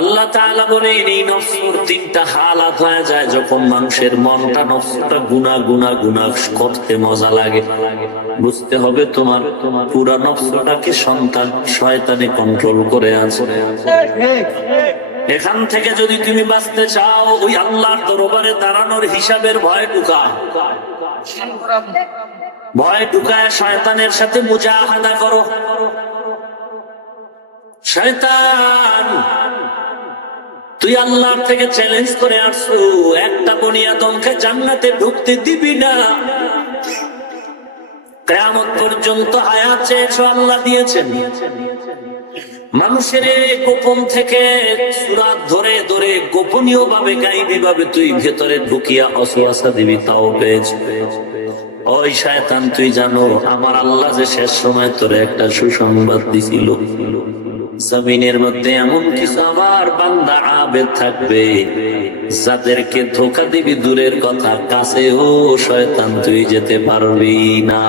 আল্লাহ তাআলা বলেন এই নফসের তিনটা হালাত হয়ে যায় যখন মানুষের মনটা নফসটা গুনাহ গুনাহ গুনাহ করতে মজা লাগে। বুঝতে হবে তোমার পুরা নফসটাকে শয়তানে কন্ট্রোল করে আছে। এখান থেকে যদি তুমি বাঁচতে চাও, ওই আল্লাহর দরবারে দাঁড়ানোর হিসাবের ভয় ঢুকায় শয়তানের সাথে মুজাহাদা করো। শয়তান, তুই আল্লাহর থেকে চ্যালেঞ্জ করে আসছো, একটা বনি আদমকে জান্নাতে ঢুকতে দিবি না। কিয়ামত পর্যন্ত হায়াত চেয়েছো, আল্লাহ দিয়েছেন। মানুষের গোপন থেকে সুরাত ধরে ধরে গোপনীয় ভাবে গাইবী ভাবে তুই ভেতরে ঢুকিয়া অসওয়াসা দিবি, তাও পেয়েছি। ওই শয়তান, তুই জানো আমার আল্লাহ যে শেষ সময় তোরে একটা সুসংবাদ দিছিল, জমিনের মধ্যে এমন কিছু আমার বান্দা আবেদ থাকবে যাদেরকে ধোঁকা দিবি দূরের কথা, কাছেও শয়তান তুই যেতে পারবি না।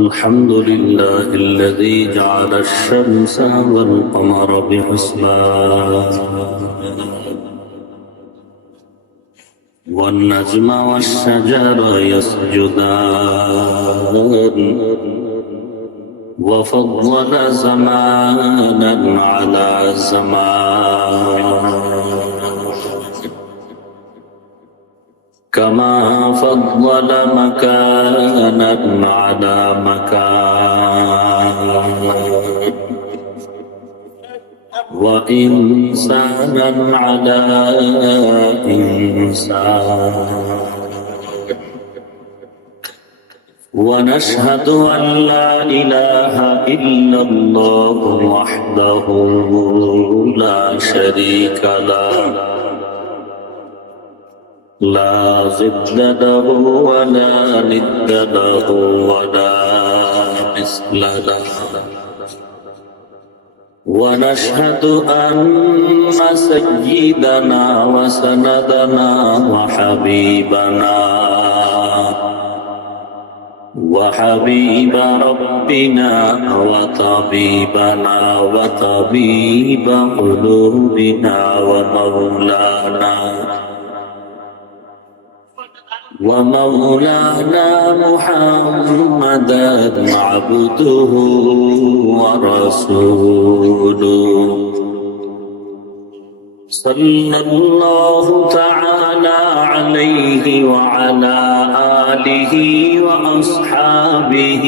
الحمد لله الذي جعل الشمس والقمر بحسبان والنجم والشجر يسجدان وفضل زمانا على زمان كما فضل مكانا على مكان وإنسانا على إنسان ونشهد أن لا إله إلا الله وحده لا شريك له لا ضد له ولا ند له ولا مثل له ونشهد أن سيدنا وسندنا وحبيب ربنا وطبيبنا وطبيب قلوبنا ومولانا محمدا عبده ورسوله صلى الله تعالى عليه وعلى آله وأصحابه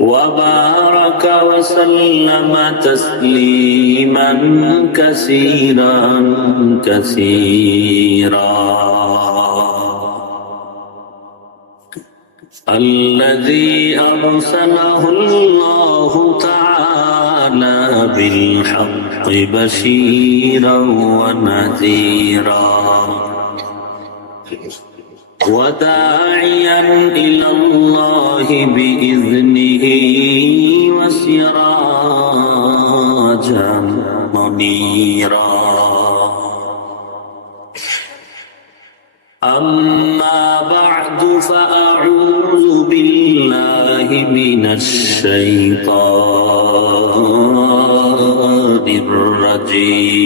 وبارك وسلم تسليما كثيرا الذي أرسله الله تعالى بالحق بشيرا ونذيرا وداعيا إلى الله بإذنه وسراجا منيرا أما بعد فأعوذ بالله من الشيطان الرجيم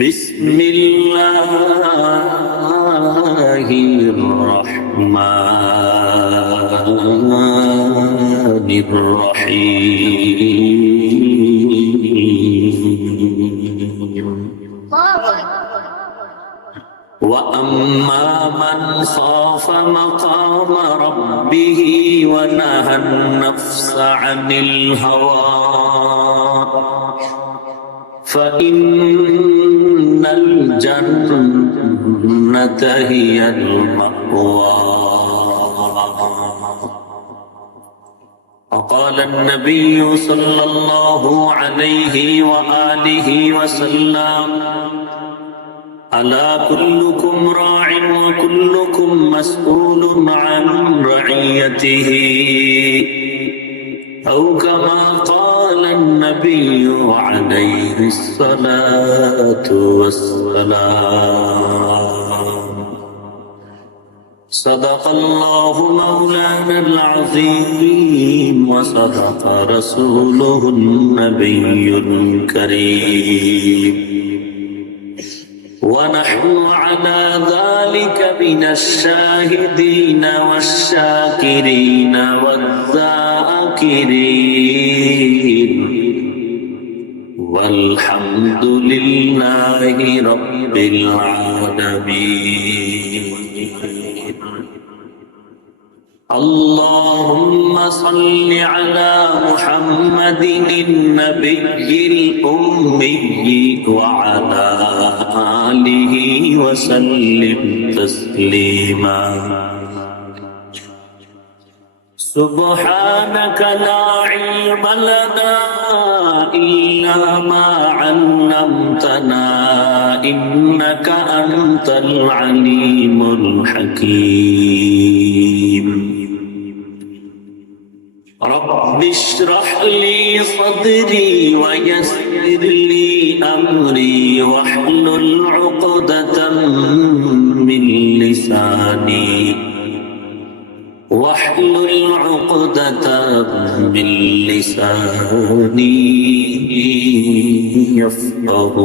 بسم الله الرحمن الرحيم وأما من خاف مقام ربه ونهى النفس عن الهوى فإن الجنة هي المأوى وقال النبي صلى الله عليه وآله وسلم ألا كلكم راع وكلكم مسؤول عن رعيته أو كما قال النبي عليه الصلاة والسلام. صدق الله مولانا العظيم وصدق رسوله النبي الكريم، ونحن على ذلك من الشاهدين والشاكرين والذاكرين، والحمد لله رب العالمين. اللهم صل على محمد النبي الأمي وعلى آله وسلم تسليما. سبحانك لا علم لنا إلا ما علمتنا إنك أنت العليم الحكيم. رب اشرح لي صدري ويسر لي أمري واحلل عقدة من لساني من لساني يفقه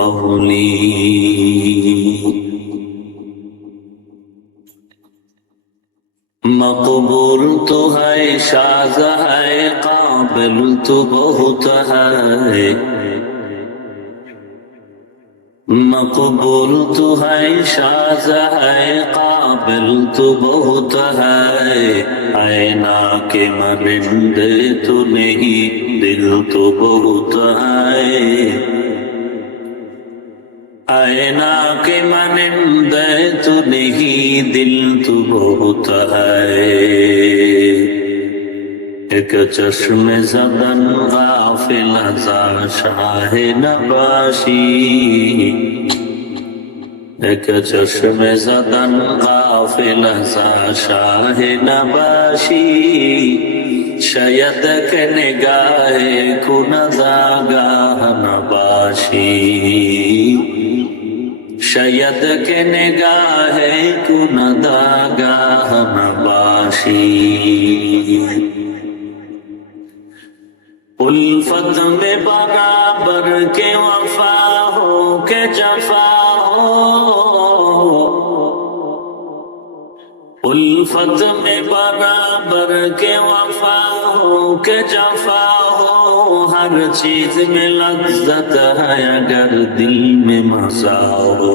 قولي. مقبول تو ہے شاز ہے قابل تو بہت ہے، مقبول تو ہے شاز ہے قابل تو بہت ہے، اینا کے مرندے تو نہیں دل تو بہت ہے، اینا کے مرندے تو نہیں دل تو بہت ہے. ایک چشم زدن غافل ازا شاہ نباشی، ایک چشم زدن غافل ازا شاہ نباشی، شاید کہ نگاہ کند آگاہ نباشی، شاید کہ نگاہ کند آگاہ نباشی. الفت میں برابر کے وفا ہو کے جفا ہو، الفت میں برابر کے وفا ہو کے جفا ہو، ہر چیز میں لذت ہے اگر دل میں مزہ ہو،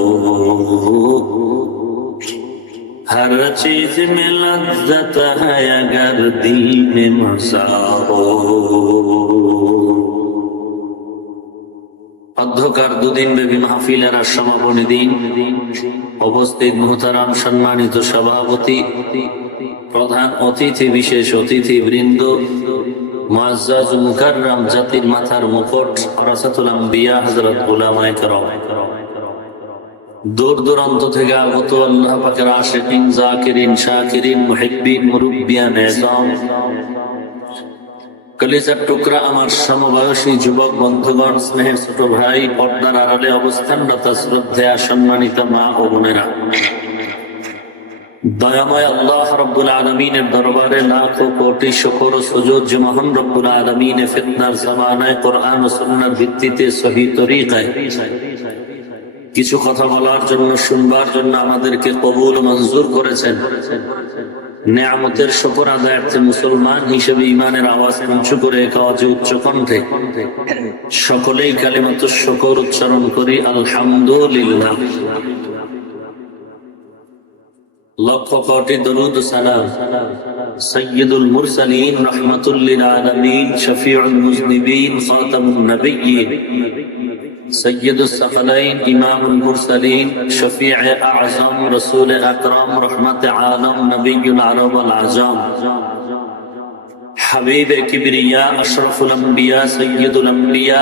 ہر چیز میں لذت ہے اگر دل میں مزہ ہو. অধ্যকার দুদিন ব্যাপী মাহফিলের সমাপনী দিন, উপস্থিত মুহতারাম সম্মানিত সভাপতি, প্রধান অতিথি, বিশেষ অতিথি বৃন্দ, মুআজ্জাজ মুকাররম জাতির মাথার মুকুট ওয়ারাসাতুল আম্বিয়া হযরত উলামায়ে কেরাম, দূর দূরান্ত থেকে আগত আল্লাহ পাকের আশিকিন, জাকিরিন, শাকিরিন, মুহিব্বিন, মুরব্বিয়ান ইজাম, কলিজার টুকরা আমার সমবয়সী যুবক বন্ধুগণ, স্নেহের ছোট ভাই, পর্দার আড়ালে অবস্থানরত শ্রদ্ধেয়া সম্মানিত মা ও বোনেরা, দয়াময় আল্লাহ রাব্বুল আলামিনের দরবারে লাখো কোটি শুকর ও সুজুদ যে মহান রব্বুল আলামিনে ফিতনার জামানায় কোরআন ও সুন্নাহর ভিত্তিতে সহিহ তরিকায় কিছু কথা বলার জন্য, শুনবার জন্য আমাদেরকে কবুল ও মঞ্জুর করেছেন। নেয়ামতের শুকর আদায়ার্থে মুসলমান হিসেবে ঈমানের আওয়াজ উঁচু করে একাওয়াজে উচ্চ কণ্ঠে সকলেই কালিমাতুশ শুকর উচ্চারণ করি, আলহামদুলিল্লাহ। লক্ষ কোটি দরুদ ও সালাম সাইয়্যিদুল মুরসালিন রাহমাতুল লিল আলামিন শফিউল মুযনিবিন খাতামুন নবিয়্যিন সৈয়দুস সাকালাইন ইমামুল মুরসালিন শফিয়ে আযম রাসূল আকরাম রহমতে আলম নবিয়ুল আরব ওয়াল আজম হাবিবে কিবরিয়া আশরাফুল আম্বিয়া সৈয়দুল আম্বিয়া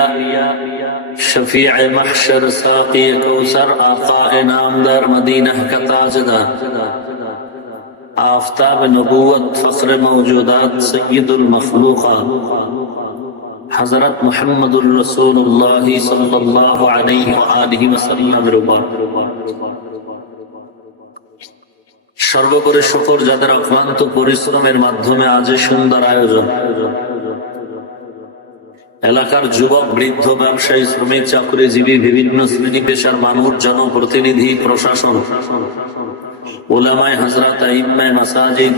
শফিয়ে মাহশর সাকি কৌসর আকা নামদার মদিনা কা তাজদার आफ़ताब नबूवत फ़ख्र मौजूदात सय्यदुल मखलूक़ात हज़रत मुहम्मदुर रसूलुल्लाह सल्लल्लाहु अलैहि व आलिहि वसल्लम সর্বোপরি শুকর যাদের অক্লান্ত পরিশ্রমের মাধ্যমে আজ সুন্দর আয়োজন। এলাকার যুবক, বৃদ্ধ, ব্যবসায়ী, শ্রমিক, চাকরিজীবী, বিভিন্ন শ্রেণী পেশার মানুষ, জনপ্রতিনিধি, প্রশাসন, উলামায়ে হযরত, আইম্মায়ে মাসাজিদ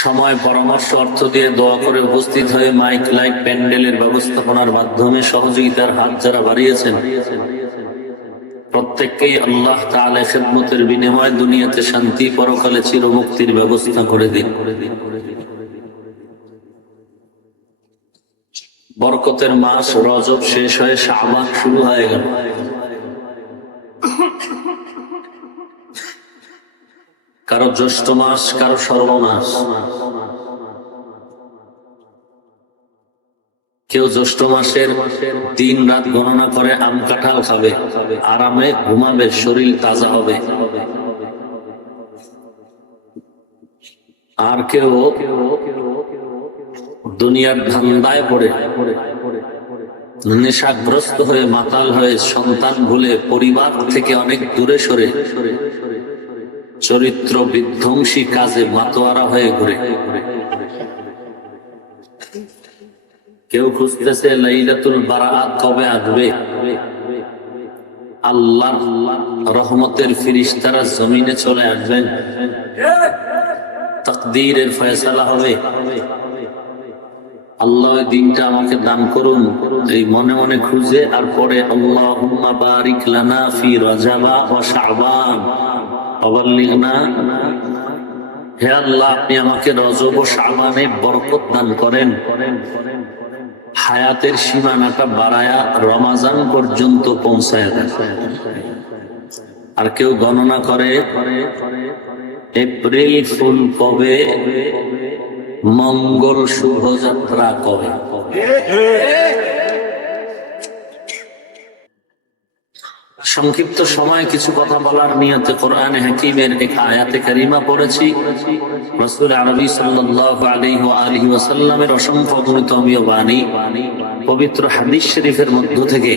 সময়, পরামর্শ, অর্থ দিয়ে দোয়া করে উপস্থিত হয়ে মাইক, লাইট, প্যান্ডেলের ব্যবস্থাপনার মাধ্যমে সহযোগিতার হাত যারা বাড়িয়েছেন, প্রত্যেককেই আল্লাহ তাআলা খিদমতের বিনিময়ে দুনিয়াতে শান্তি, পরকালে চিরমুক্তির ব্যবস্থা করে দিন। বরকতের মাস রজব শেষ হয়ে শাবান শুরু হয়ে গেল। কারো জ্যৈষ্ঠ মাস, কারো সর্বনাশ। কেউ জ্যৈষ্ঠ মাসের দিন রাত গণনা করে আম কাঁঠাল খাবে, আরামে ঘুমাবে, শরীর তাজা হবে। আর কেউ দুনিয়ার ধান্দায় পড়ে নেশাগ্রস্ত হয়ে, মাতাল হয়ে, সন্তান ভুলে, পরিবার থেকে অনেক দূরে সরে চরিত্র বিধ্বংসী কাজে মাতোয়ারা হয়ে ঘুরে। কেউ খুঁজতেছে লাইলাতুল বারাআত কবে আসবে, আল্লাহর রহমতের ফেরেশতারা জমিনে চলে আসবেন, তাকদীরের ফয়সালা হবে, আল্লাহ ওই দিনটা আমাকে দান করুন, এই মনে মনে খুঁজে আর পরে আল্লাহুম্মা বারিক লানা ফি রজবা ওয়া শাবান ওয়াবাল্লিগনা। হে আল্লাহ, আপনি আমাকে রজব ও শাবানে বরকত দান করেন, হায়াতের সীমানাটা বাড়ায়া রমাজান পর্যন্ত পৌঁছায় দেন। আর কেউ গণনা করে এপ্রিল ফুল কবে, মঙ্গল শুভযাত্রা কবে। সংক্ষিপ্ত সময় কিছু কথা বলার নিয়তে কোরআনে হাকিমের এক আয়াতে কারিমা পড়েছি। রাসূল আরবি সাল্লাল্লাহু আলাইহি ওয়া আলিহি ওয়াসাল্লামের অসংখ্য অগণিত বাণী পবিত্র হাদিস শরীফের মধ্য থেকে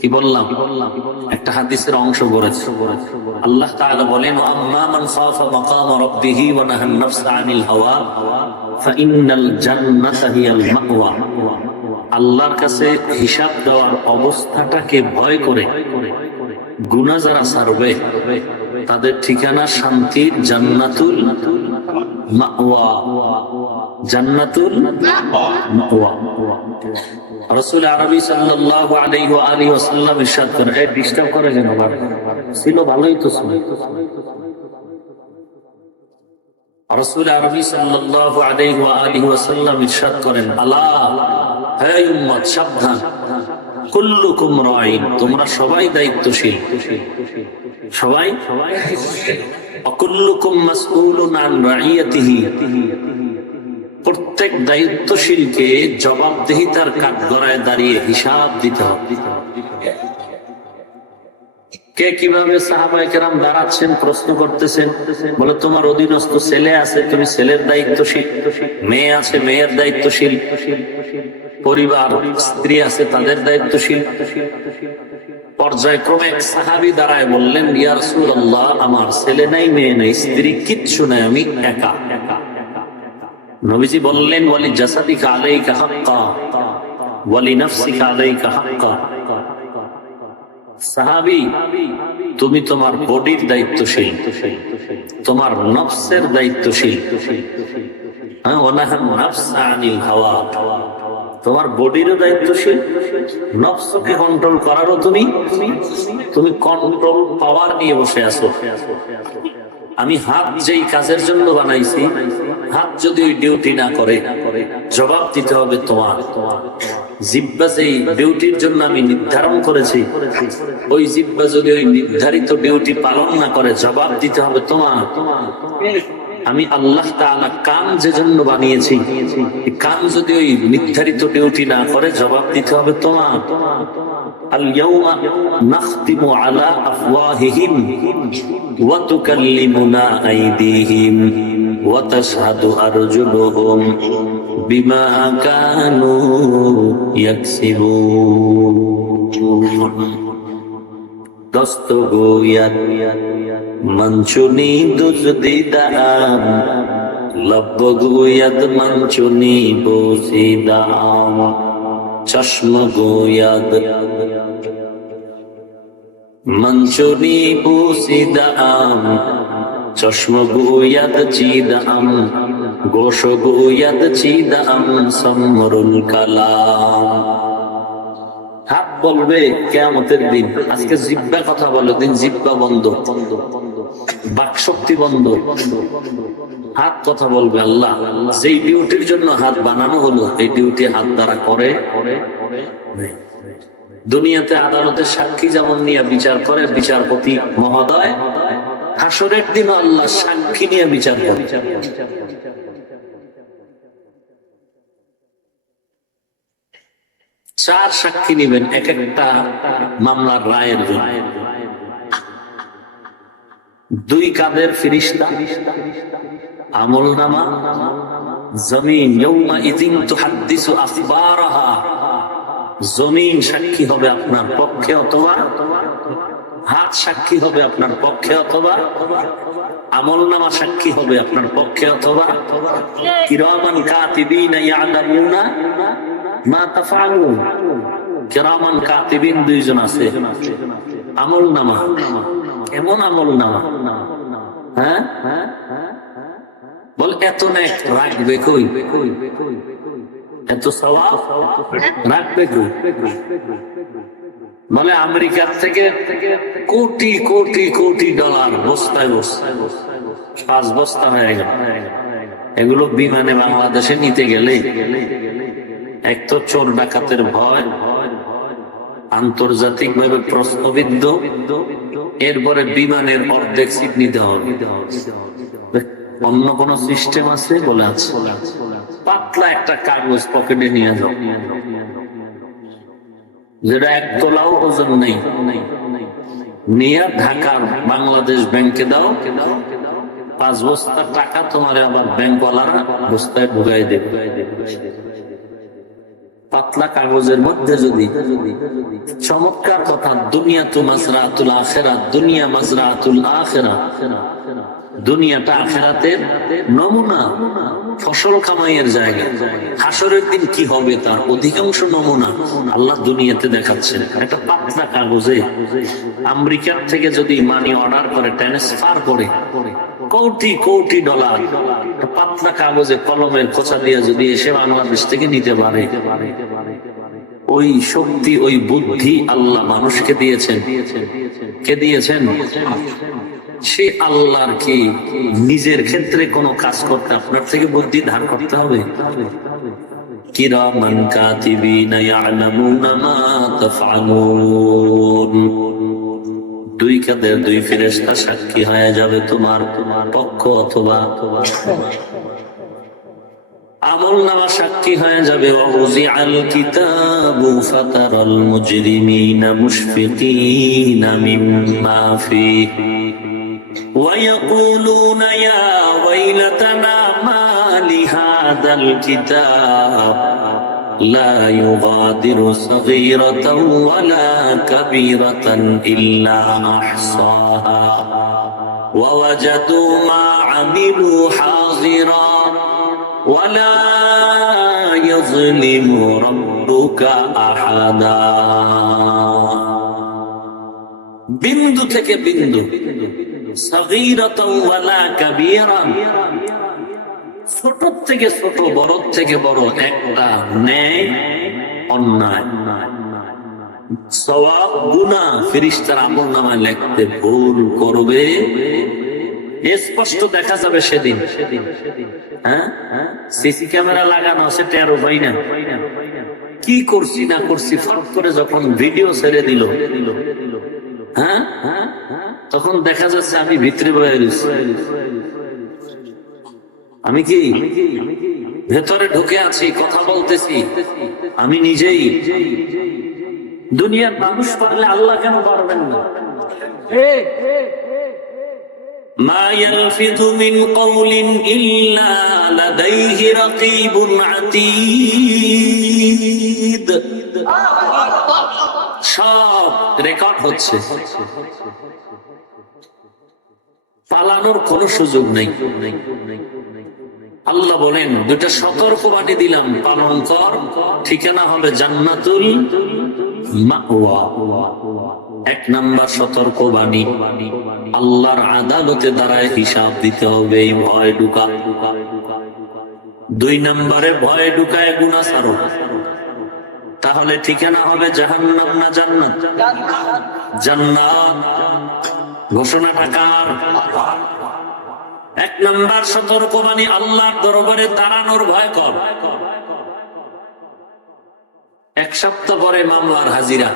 কি বললাম, একটা হাদিসের অংশ পড়েছি। আল্লাহ তাআলা বলেন, আম্মা মান খাফা মাকাম রাব্বিহি ওয়া নাহান নাফসা আনিল হাওয়া ফাইন্নাল জান্নাতা হিয়াল মাওয়া। আল্লাহর কাছে হিসাব দেওয়ার অবস্থাটাকে ভয় করে গুনাহ যারা ছাড়বে তাদের ঠিকানা শান্তির জান্নাতুল মাওয়া। জান্নাতুল মাওয়া। রাসূল আরবি সাল্লাল্লাহু আলাইহি ওয়া আলিহি ওয়াসাল্লাম ইরশাদ করেন, এই ডিস্টার্ব করে কেন আবার, ছিল ভালোই তো ছিল। রাসূল আরবি সাল্লাল্লাহু আলাইহি ওয়া আলিহি ওয়াসাল্লাম ইরশাদ করেন, আলা হে উম্মত, সাবধান, কুল্লুকুম রাঈন, তোমরা সবাই দায়িত্বশীল, সবাই, কুল্লুকুম মাসউলুন আন রাইয়াতিহি, প্রত্যেক দায়িত্বশীলকে জবাবদিহিতার কাঠগড়ায় দাঁড়িয়ে হিসাব দিতে হবে। কে কিভাবে সাহাবায়ে কেরাম দাঁড়াচ্ছেন প্রশ্ন করতেছেন, বলে তোমার অধীনস্থ ছেলে আছে, তুমি ছেলের দায়িত্বশীল, মেয়ে আছে, মেয়ের দায়িত্বশীল, পরিবার স্ত্রী আছে, তাদের দায়িত্বশীল। পর্যায়ক্রমে এক সাহাবী দাঁড়ায় বললেন, ইয়া রাসূলুল্লাহ, আমার ছেলে নাই, মেয়ে নাই, স্ত্রী কিচ্ছু নাই, আমি একা। নবীজি বললেন, ওয়ালি জাসাদিকা আলাইকা হাক্কা ওয়ালি নাফসিকা আলাইকা হাক্কা। সাহাবী, তুমি তোমার বডির দায়িত্বশীল, তোমার নফসের দায়িত্বশীল। ওয়ানাহান নাফসা আনিল হাওয়া, তোমার বডিরও দায়িত্বশীল, নফসকে কন্ট্রোল করারও তুমি কন্ট্রোল পাওয়ার নিয়ে বসে আছো। আমি হাত যেই কাজের জন্য বানাইছি, হাত যদি ওই ডিউটি না করে জবাব দিতে হবে তোমার। জিহ্বা যেই ডিউটির জন্য আমি নির্ধারণ করেছি, ওই জিহ্বা যদি ওই নির্ধারিত ডিউটি পালন না করে জবাব দিতে হবে তোমার। আমি আল্লাহ তাআলা কান যে জন্য বানিয়েছি, কান যদি ওই নির্ধারিত ডিউটি না করে, জবাব দিতে হবে তোমার। আল ইয়াউমা নাখতিমু আলা আফওয়াহিহিম ওয়া তুকাল্লিমুনা আইদিহিম ওয়া তাশহাদু আরজুলুহুম বিমা কানু ইয়াকসিবুন। দস্ত গোয়াত মঞ্চুনি দুজদিদাম, লব্ব গোয়াত মঞ্চুনি বসিদাম। চশম গোয়াত মঞ্চুনি বসিদাম, চশম গোয়াত চিদাম, গোশ গোয়াত চিদাম সমরুল কালাম। হাত বলবে কিয়ামতের দিন, আজকে জিহ্বা কথা বলে দিন, জিহ্বা বন্ধ, বাক শক্তি বন্ধ, হাত কথা বলবে। আল্লাহ যেই ডিউটির জন্য হাত বানানো হলো, এই ডিউটি হাত দ্বারা করে। দুনিয়াতে আদালতের সাক্ষী যেমন নিয়ে বিচার করে বিচারপতি মহোদয়, হাসরের দিন আল্লাহ সাক্ষী নিয়ে বিচার করে। চার সাক্ষী নিবেন এক একটা মামলার রায়ের জন্য। দুই কাদের ফিরিস্তা, আমলনামা, জমিন। ইয়াউমা ইযিন তুহাদ্দিসু আখবারাহা, জমিন সাক্ষী হবে আপনার পক্ষে অথবা হাত সাক্ষী হবে আপনার পক্ষে অথবা আমলনামা সাক্ষী হবে আপনার পক্ষে অথবা। কিরামান কাতিবিনা ইয়ালামুনা মা তাফআলুন, কিরামান কাতিবিন দুইজন আছে। আমলনামা কেমন আমলনামা? হ্যাঁ, বল এত নেক রাখবে কই, এত সওয়াব রাখবে কই? বলে আমেরিকার থেকে কোটি কোটি কোটি ডলার বস্তায় বস্তায় 5 বস্তা হয়ে গেল। এগুলো বিমানে বাংলাদেশে নিতে গেলে এক তো চোর ডাকাতের ভয়, আন্তর্জাতিক ভাবে প্রশ্নবিদ্ধ, এরপরে বিমানের অর্ধেক সিট নিতে হবে। অন্য কোন সিস্টেম আছে? বলে আছে, পাতলা একটা কাগজ পকেটে নিয়ে যাও, যেটা 1 তোলাও ওজন নেই, নিয়ে ঢাকা বাংলাদেশ ব্যাংকে দাও, 5 বস্তা টাকা তোমার আবার ব্যাংকওয়ালারা বস্তায় ঢুকাই দেবে। পাতলা কাগজের মধ্যে যদি চমৎকার কথা, দুনিয়া তো মাজরাতুল আখিরাত, দুনিয়া মাজরাতুল আখিরাত, দুনিয়াটা আখিরাতের নমুনা, ফসল কামাইয়ের জায়গা। হাসরের দিন কি হবে তার অধিকাংশ নমুনা আল্লাহ দুনিয়াতে দেখাচ্ছেন। একটা পাতলা কাগজে আমেরিকার থেকে যদি মানি অর্ডার করে, ট্রান্সফার করে কোটি কোটি ডলার, পাতলা কাগজে কলমের খোঁচা দিয়ে যদি এসে বাংলাদেশ থেকে নিতে পারে, ওই শক্তি ওই বুদ্ধি আল্লাহ মানুষকে দিয়েছেন। কে দিয়েছেন? সে আল্লাহর কি নিজের ক্ষেত্রে কোনো কাজ করতে আপনার থেকে বুদ্ধি ধার করতে হবে? কিরামান কাতিবিনা ইয়ালামুনা মা তাফআলুন, দুই কাদের দুই ফেরেশতা সাক্ষী হয়ে যাবে তোমার পক্ষ অথবা আমলনামা সাক্ষী হয়ে যাবে। ওয়াউযিআল কিতাবু ফাতারাল মুজরিমিনা মুশফিকিনা মিম্মা ফীহি ওয়া ইয়াকুলুনা ইয়া ওয়াইলাতানা মা লিহাযাল কিতাব লা ইউগাদিরু সগীরাতাও ওয়ালা কাবীরাতান ইল্লা আহসাহা ওয়া ওয়াজাদু মা আমিলু হাযিরা ওয়ালা ইয়াযলিমু রাব্বুকা আহাদা। বিন্দু থেকে বিন্দু, সগীরাতাও ওয়ালা কাবীরান, ছোট থেকে ছোট, বড় থেকে বড়, একটা ন্যায় অন্যায়, সওয়াব গুনাহ ফেরেশতারা আমলনামায় লিখতে ভুল করবে, স্পষ্ট দেখা যাবে সেদিন। হ্যাঁ, সিসি ক্যামেরা লাগানো আছে, টেরও পাই না কি করছি না করছি। ফট করে যখন ভিডিও ছেড়ে দিল, হ্যাঁ, তখন দেখা যাচ্ছে আমি ভিতরে বয়ে গেছি। আমি কি ভেতরে ঢুকে আছি, কথা বলতেছি আমি নিজেই। দুনিয়ার মানুষ পারলে আল্লাহ কেন পারবেন না? মা ইয়ালফিযু মিন কাওলিন ইল্লা লাদাইহি রাকীবুন আতীদ। সব রেকর্ড হচ্ছে, পালানোর কোনো সুযোগ নেই। আল্লাহ বলেন, দুটা সতর্কবাণী দিলাম, পালন কর, ঠিকানা হবে জান্নাতুল মাওয়া। এক নাম্বার সতর্কবাণী, আল্লাহর আদালতে দাঁড়ায় হিসাব দিতে হবে, এই ভয় ঢুকা। দুই নম্বরে ভয় ঢুকায় গুনাহ ছাড়ো, তাহলে ঠিকানা হবে জাহান্নাম না জান্নাত? জান্নাত। ঘোষণাটা কার? এক নাম্বার সতর্কবাণী, আল্লাহর দরবারে দাঁড়ানোর ভয় কর। এক সপ্তাহ পরে মামলার হাজিরা।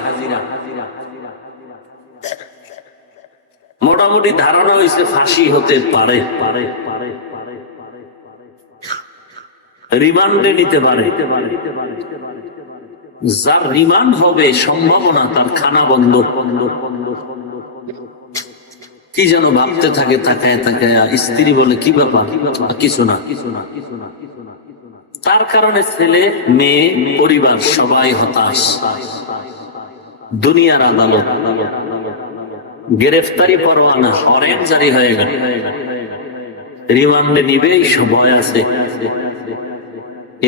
মোটামুটি ধারণা হয়েছে ফাঁসি হতে পারে, রিমান্ডে নিতে পারে। যার রিমান্ড হবে সম্ভাবনা তার খানা বন্ধ। কি যেন ভাবতে থাকে, তাকায় তাকায়। স্ত্রী বলে, কি ব্যাপার? কিছু না। তার কারণে ছেলে মেয়ে পরিবার সবাই হতাশ। দুনিয়ার আদালত, গ্রেফতারি পরোয়ানা, ওয়ারেন্ট জারি হয়ে গেল, রিমান্ডে নিবে, এই সব ভয় আছে।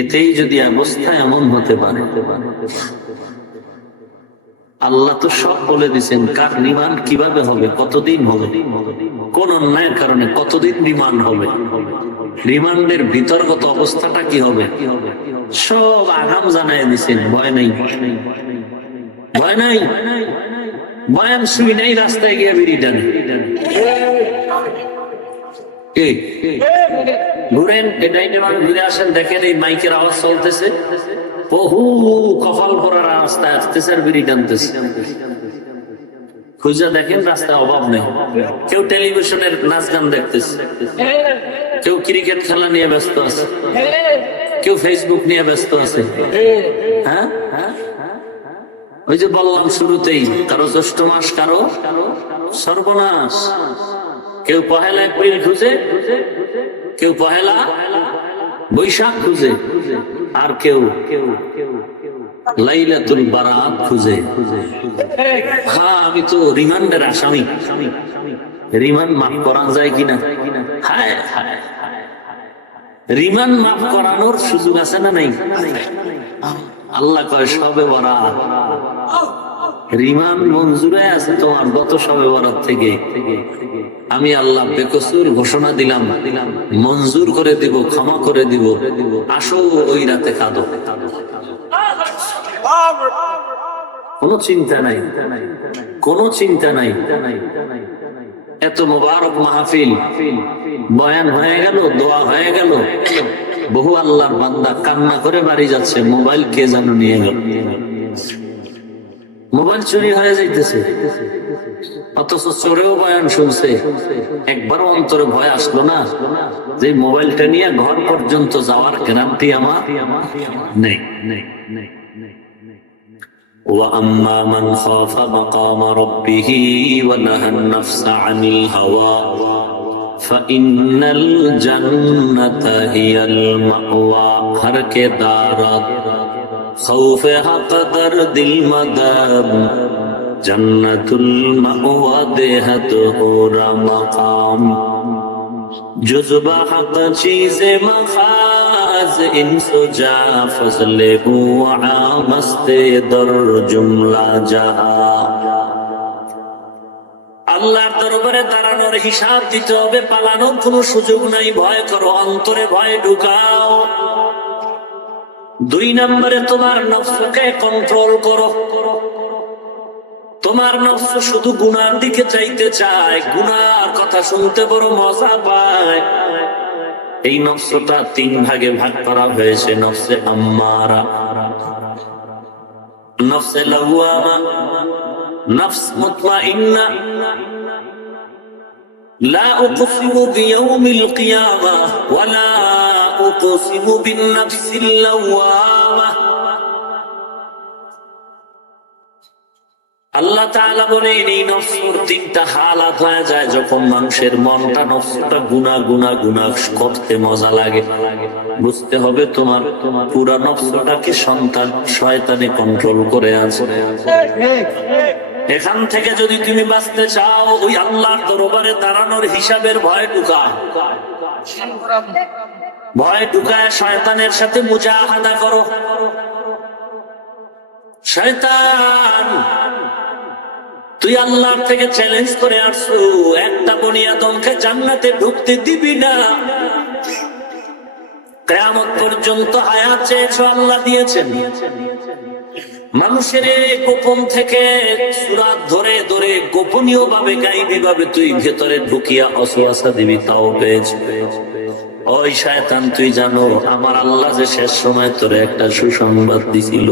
এতেই যদি অবস্থা এমন হতে পারে, আল্লাহ তো সব বলে দিচ্ছেন কার রিমান্ড কিভাবে হবে, কতদিন হবে, কোন অন্যায়ের কারণে কতদিন রিমান্ড হবে, রিমান্ডের বিতর্গত অবস্থাটা কি হবে, সব আগাম জানাই দিচ্ছেন। ভয় নাই, ভয় নাই। বয়ান শুই নাই, রাস্তায় গিয়ে বেরিয়ে টানে। ঘুরেন, ঘুরে আসেন, দেখেন এই মাইকের আওয়াজ চলতেছে, বহু কপাল পরা রাস্তায় আসতেছে আর বিড়ি টানতেছে। খুঁজে দেখেন, রাস্তায় অভাব নেই। কেউ টেলিভিশনের নাচ গান দেখতেছে, কেউ ক্রিকেট খেলা নিয়ে ব্যস্ত আছে, কেউ ফেসবুক নিয়ে ব্যস্ত আছে। হ্যাঁ, ওই যে বললাম শুরুতেই, কারো জ্যৈষ্ঠ মাস, কারো সর্বনাশ। কেউ পহেলা এপ্রিল খুঁজে, কেউ পহেলা বৈশাখ খুঁজে, আর কেউ লাইলাতুল বারাত খুঁজে। হ্যাঁ, আমি তো রিমান্ডের আসামি, রিমান্ড মাফ করা যায় কিনা? হায় হায়, রিমান্ড মাফ করানোর সুযোগ আছে না নাই? আল্লাহ কয় সবে বরাত, রিমান্ড মঞ্জুরে আছে তোমার গত সবে বরাত থেকে। আমি আল্লাহ বেকসুর ঘোষণা দিলাম, মঞ্জুর করে দিব, ক্ষমা করে দিব, আসো ওই রাতে কাঁদো। কোনো চিন্তা নাই, কোনো চিন্তা নাই। এত মোবারক মাহফিল, বয়ান হয়ে গেল, দোয়া হয়ে গেল, বহু আল্লাহর বান্দা কান্না করে বাড়ি যাচ্ছে, মোবাইল কে যেন নিয়ে গেল। মোবাইল চুরি হয়ে যাইতেছে, অথচ চোরেও বয়ান শুনছে। একবারও অন্তরে ভয় আসলো না যে মোবাইলটা নিয়ে ঘর পর্যন্ত যাওয়ার গ্যারান্টি আমার নেই। وَأَمَّا مَنْ خَافَ مَقَامَ رَبِّهِ وَنَهَى النَّفْسَ عَنِ الْهَوَى فَإِنَّ الْجَنَّةَ هِيَ الْمَأْوَى ہر کے دارت خوف حق در دل مدب جنت المأوى دہت ہورا مقام جذبہ حق چیز مخاز ان سجا فضل ہوا مست در جملہ جہاں আল্লাহর দরবারে দাঁড়ানোর হিসাব দিতে হবে, পালানোর কোনো সুযোগ নাই। ভয় করো, অন্তরে ভয় ঢুকাও। দুই নম্বরে তোমার নফসকে কন্ট্রোল করো। তোমার নফস শুধু গুনার দিকে চাইতে চায়, গুনার কথা শুনতে বড় মজা পায়। এই নফসটা তিন ভাগে ভাগ করা হয়েছে, নফসে আম্মারা, নফসে লাওয়ামা, নফস মুতমাইন্না। লা উকসিমু বিয়াউমিল কিয়ামা ওয়া লা উকসিমু বিন-নাফসিল লাওয়ামা। আল্লাহ তাআলা বলেন এই নফসের তিনটা হালাত হয়ে যায় যখন মানুষের মনটা নফসটা গুনাহ করতে মজা লাগে। বুঝতে হবে তোমার পুরা নফসটাকে শয়তানে কন্ট্রোল করে আছে। এখান থেকে যদি তুমি বাঁচতে চাও, ওই আল্লাহর দরবারে দাঁড়ানোর হিসাবের ভয় ঢুকায় শয়তানের সাথে মুজাহাদা করো। শয়তান, তুই আল্লাহর থেকে চ্যালেঞ্জ করে আসছো, একটা বনি আদমকে জান্নাতে ঢুকতে দিবি না। কিয়ামত পর্যন্ত হায়াত চেয়েছো, আল্লাহ দিয়েছেন। মানুষের গোপন থেকে সুরাত ধরে ধরে গোপনীয় ভাবে গাইবি ভাবে তুই ভেতরে ঢুকিয়া অসওয়াসা দিবি, তাও পেয়েছ। ওই শয়তান, তুই জানো আমার আল্লাহ যে শেষ সময় তোরে একটা সুসংবাদ দিছিল,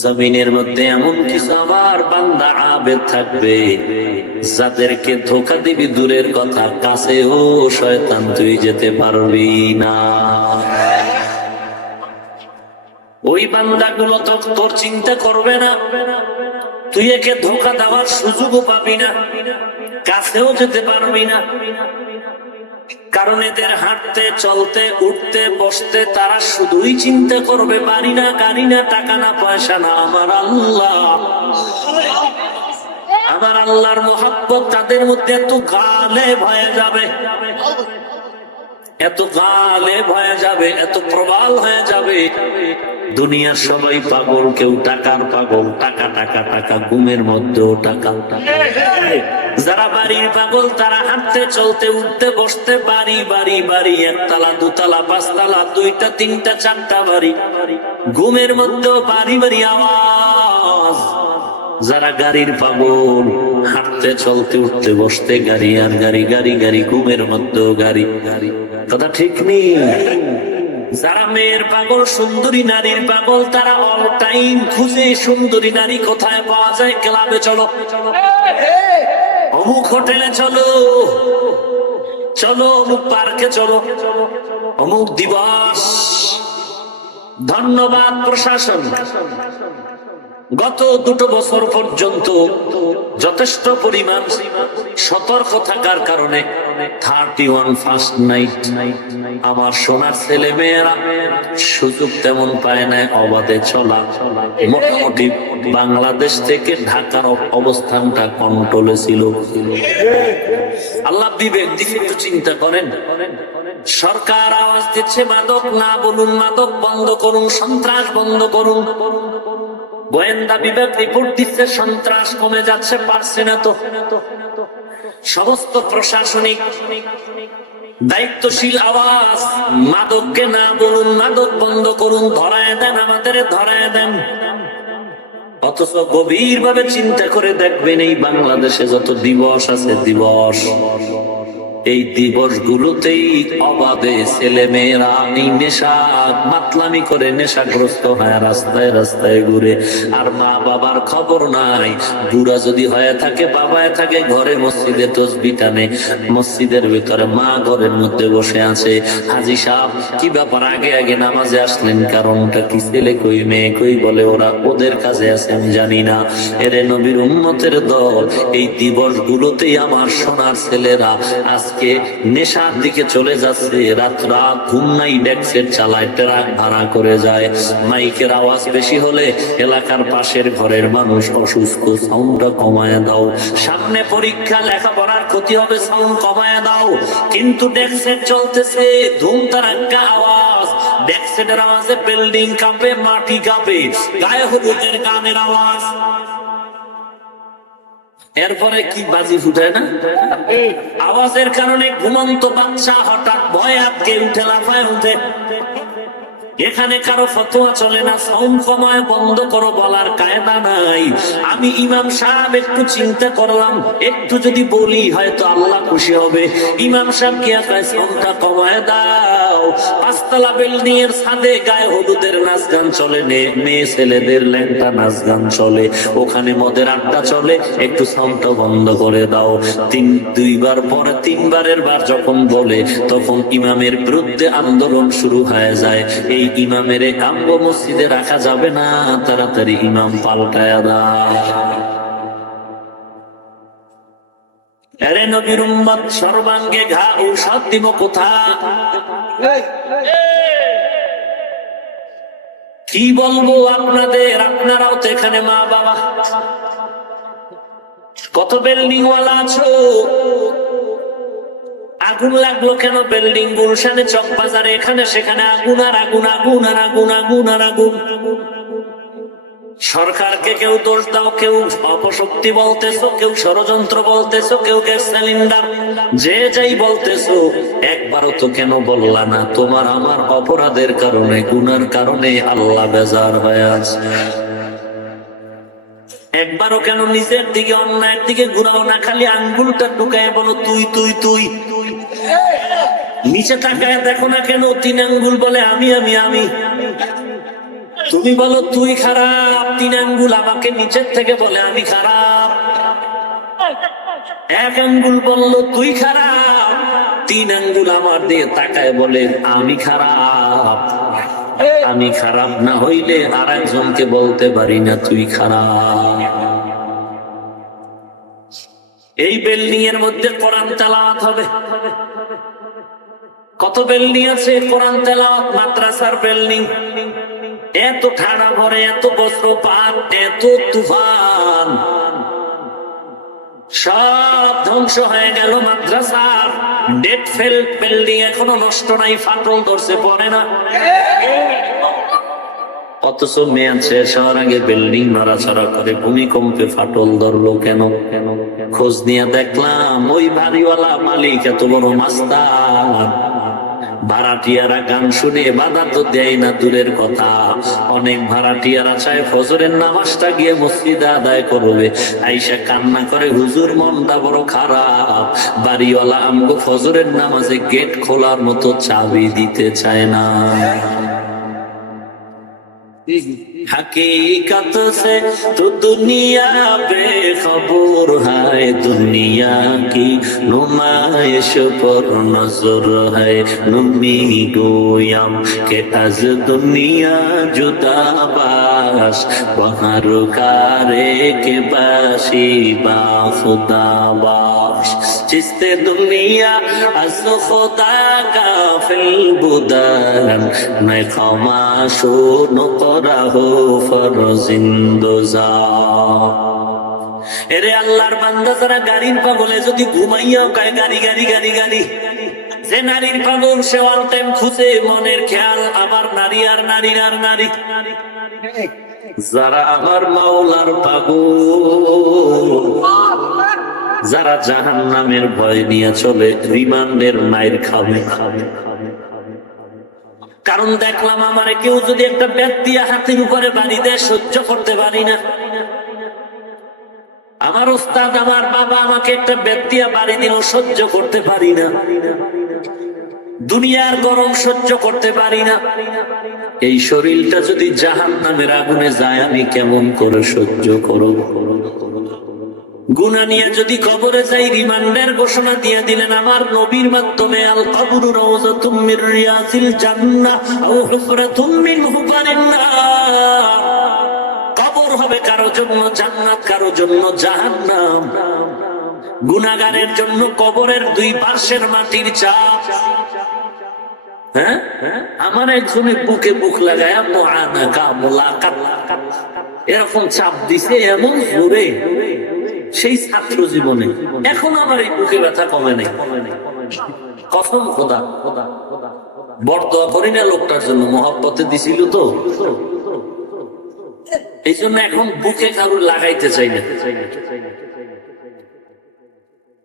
জমিনের মধ্যে এমন কিছু আমার বান্দা আবেদ থাকবে যাদেরকে ধোঁকা দিবি দূরের কথা, কাছেও শয়তান তুই যেতে পারবি না। ওই বান্দাগুলো তো তোর চিন্তা করবে না, তুই একে ধোঁকা দেওয়ার সুযোগও পাবি না, কাছেও যেতে পারবি না। কারণ এদের হাঁটতে চলতে উঠতে বসতে তারা শুধুই চিন্তা করবে বাড়ি না গাড়ি না টাকা না পয়সা না, আমার আল্লাহ। আমার আল্লাহর মহব্বত তাদের মধ্যে এত গালেব হয়ে যাবে, এত গালেব হয়ে যাবে, এত প্রবল হয়ে যাবে। দুনিয়ার সবাই পাগল, কেউ টাকার পাগল, টাকা টাকা টাকা, ঘুমের মধ্যেও টাকা। যারা বাড়ির পাগল তারা হাঁটতে চলতে উঠতে বসতে বাড়ি বাড়ি বাড়ি, একতলা দুতলা পাঁচতলা দুইটা তিনটা চারটা বাড়ি, ঘুমের মধ্যেও বাড়ি বাড়ি আওয়াজ। যারা গাড়ির পাগল, হাঁটতে চলতে উঠতে বসতে গাড়ি আর গাড়ি, গাড়ি গাড়ি, ঘুমের মধ্যেও গাড়ি। কথা ঠিক নেই? যারা মেয়ের পাগল, সুন্দরী নারীর পাগল, তারা অল টাইম খুঁজে সুন্দরী নারী কোথায় পাওয়া যায়। ক্লাবে চলো, অমুক হোটেলে চলো, চলো অমুক পার্কে চলো, অমুক দিবস। ধন্যবাদ প্রশাসন, গত 2 বছর পর্যন্ত যথেষ্ট পরিমাণ সতর্ক থাকার কারণে 31 ফার্স্ট নাইট আমার সোনার ছেলে মেয়েরা সুযোগ তেমন পায় না অবাধে চলা। মোটামুটি বাংলাদেশ থেকে ঢাকার অবস্থানটা কন্ট্রোলে ছিল। আল্লাহ বিবেক দিকে একটু চিন্তা করেন। সরকার আওয়াজ দিচ্ছে মাদক না বলুন, মাদক বন্ধ করুন, সন্ত্রাস বন্ধ করুন। গোয়েন্দা বিভাগ রিপোর্ট দিচ্ছে সন্ত্রাস কমে যাচ্ছে, পারছে না তো। সমস্ত প্রশাসনিক দায়িত্বশীল আওয়াজ, মাদককে না বলুন, মাদক বন্ধ করুন, ধরায় দেন, আমাদের ধরায় দেন। অথচ গভীর ভাবে চিন্তা করে দেখবেন এই বাংলাদেশে যত দিবস আছে, দিবস, এই দিবস গুলোতেই অবাধে ছেলে মেয়েরা এই নেশা মাতলামি করে নেশাগ্রস্ত হয় রাস্তায় রাস্তায় ঘুরে। আর মা বাবার খবর নাই। বুড়া যদি হয়ে থাকে, বাবায় থাকে ঘরে মসজিদে তসবিহ টানে, মসজিদের ভিতরে মা ঘরের মধ্যে বসে আছে। হাজি সাহেব কি ব্যাপার, আগে আগে নামাজে আসলেন, কারণটা কি? ছেলে কই মেয়ে কই? বলে ওরা ওদের কাজে আছে, আমি জানি না। এরে নবীর উম্মতের দল, এই দিবস গুলোতেই আমার সোনার ছেলেরা আজকে নেশার দিকে চলে যাচ্ছে। রাত রাত ঘুম নাই, ডেক্সের চালায়, ট্রাক ভাড়া করে যায়। মাইকের আওয়াজ বেশি হলে এলাকার পাশের ঘরের মানুষ অসুস্থ, সাউন্ডটা কমায় দাও। সামনে পরীক্ষা, লেখাপড়ার ক্ষতি হবে, সাউন্ড কমায় দাও। কিন্তু ডেক্সের চলতেছে, ধুম তারাক্কা আওয়াজ। ডেক্সের আওয়াজে বিল্ডিং কাঁপে, মাটি কাঁপে, গায়ে হলুদের গানের আওয়াজ। এরপরে কি বাজি ফুটায় না? আওয়াজের কারণে ঘুমন্ত বাচ্চা হঠাৎ ভয় আটকে উঠে, লাফায় উঠে। এখানে কারো ফতোয়া চলে না, সাউন্ড কমায় বন্ধ করো বলার কায়দা নাই। আমি ইমাম সাহেব একটু চিন্তা করলাম, একটু যদি বলি হয়তো আল্লাহ খুশি হবে। ইমাম সাহেব কি কয়, সাউন্ডটা কমায় দাও। পাঁচতলা বিল্ডিং এর ছাদে গায়ে হলুদের নাচ গান চলে, মেয়ে ছেলেদের ল্যাংটা নাচ গান চলে, ওখানে মদের আড্ডা চলে, একটু সাউন্ডটা বন্ধ করে দাও। দুইবার পরে তিনবারের বার যখন বলে, তখন ইমামের বিরুদ্ধে আন্দোলন শুরু হয়ে যায়। এই ইমামের কাম্য মসজিদে রাখা যাবে না, তাড়াতাড়ি ইমাম পাল্টায়া দাও। আরে নবীর উম্মত, সর্বাঙ্গে ঘা ঔষধ দিব কোথা? কি বলবো আপনাদের, আপনারাও তো এখানে মা বাবা, কত বিল্ডিং ওয়ালা আছো। আগুন লাগলো কেন বিল্ডিং? গুলশানে, চকবাজারে, এখানে সেখানে আগুন আর আগুন, আগুন আর আগুন, আগুন আর আগুন। সরকারকে কেউ দোষ দাও, কেউ অপশক্তি বলতেছো, কেউ ষড়যন্ত্র বলতেছো, কেউ গ্যাস সিলিন্ডার, যে যাই বলতেছো। একবারও তো কেন বললা না তোমার আমার অপরাধের কারণে, গুনার কারণে আল্লাহ বেজার হয়ে আছে? একবারও কেন নিজের দিকে, অন্যায়ের দিকে ঘুরাও না, খালি আঙ্গুলটা ঢুকায় বলো তুই তুই তুই। নিচে তাকায় দেখো না কেন, তিন আঙ্গুল বলে আমি আমি আমি। তুমি বলো তুই খারাপ, তিন আঙ্গুল আমাকে নিচের থেকে বলে আমি খারাপ। এক আঙ্গুল বললো তুই খারাপ, তিন আঙ্গুল আমার দিয়ে তাকায় বলে আমি খারাপ। আমি খারাপ না হইলে আর একজনকে বলতে পারি না তুই খারাপ। এই বিল্ডিং এর মধ্যে কোরআন তেলাওয়াত হবে। কত বিল্ডিং আছে কোরআন তেলাওয়াত, মাদ্রাসার বিল্ডিং। এত ঠাড়া ভরে, এত বজ্রপাত, এত তুফান, সব ধ্বংস হয়ে গেল মাদ্রাসার। ডেট ফেল বিল্ডিং এখনো নষ্ট নাই, ফাটল ধরছে, পড়ে না। অথচ মেয়াদ শেষ হওয়ার আগে বিল্ডিং নড়াচড়া করে, ভূমিকম্পে ফাটল ধরলো কেন? খোঁজ নিয়ে দেখলাম ওই বাড়িওয়ালা মালিক এত বড় মাস্তান, ভাড়াটিয়ারা গান শুনে বাধা তো দেয় না দূরের কথা। অনেক ভাড়াটিয়ারা চায় ফজরের নামাজটা গিয়ে মসজিদে আদায় করবে, আইসা কান্না করে হুজুর মনটা বড় খারাপ, বাড়িওয়ালা আমগো ফজরের নামাজে গেট খোলার মতো চাবি দিতে চায় না। हकीकत से तो दुनिया बेखबर है, दुनिया की नुमाइश पर नजर है। नुमी गोयम के अज दुनिया जुदा बाश, बहर कारे के बाशी बा खुदा बाश। जिसते दुनिया अज खुदा का फिल बुदान, मैं खमाशो नकराहो ফরজিন্দোজা। এরে আল্লাহর বান্দা, যারা গাড়ির পাগলে যদি ঘুমাইয়াও গায় গাড়ি গাড়ি গাড়ি গাড়ি, যে নারীর পাগল সে অল টাইম খুঁজে মনের খেয়াল আবার নারী আর নারী আর নারী। যারা আমার মাওলার পাগল, যারা জাহান্নামের ভয় নিয়ে চলে, রিমান্ডের মাইর খাবে খাবে। কারণ দেখলাম আমারে কেউ যদি একটা ব্যাট দিয়ে হাতের উপরে বাড়ি দেয়, সহ্য করতে পারি না। আমার ওস্তাদ, আমার বাবা আমাকে একটা ব্যাট দিয়ে বাড়ি দিল, সহ্য করতে পারি না। দুনিয়ার গরম সহ্য করতে পারি না। এই শরীরটা যদি জাহান্নামের আগুনে যায়, আমি কেমন করে সহ্য করব? গুনাহ নিয়ে যদি কবরে যাই, রিমান্ডের ঘোষণা দিয়ে দিলেন আমার নবীর মাধ্যমে, আল কবরু রাউযাতুম মির রিয়াজিল জান্নাহ আও হুফরাতুম মিন হুফারিন নার। কবর হবে কারো জন্য জান্নাত, কারো জন্য জাহান্নাম। গুনাহগারের জন্য কবরের দুই পাশের মাটির চাপ। হ্যাঁ, আমার একজনের বুকে বুক লাগায়া মুআনাকা মুলাকাত এরকম চাপ দিছে এমন জোরে, সেই ছাত্র জীবনে এখন আমার এই বুকে ব্যথা কমে নাই। কসম খোদা, বরদোয়া করি না লোকটার জন্য, মহব্বতে দিছিল তো, এই জন্য এখন বুকে কারুর লাগাইতে চাই না।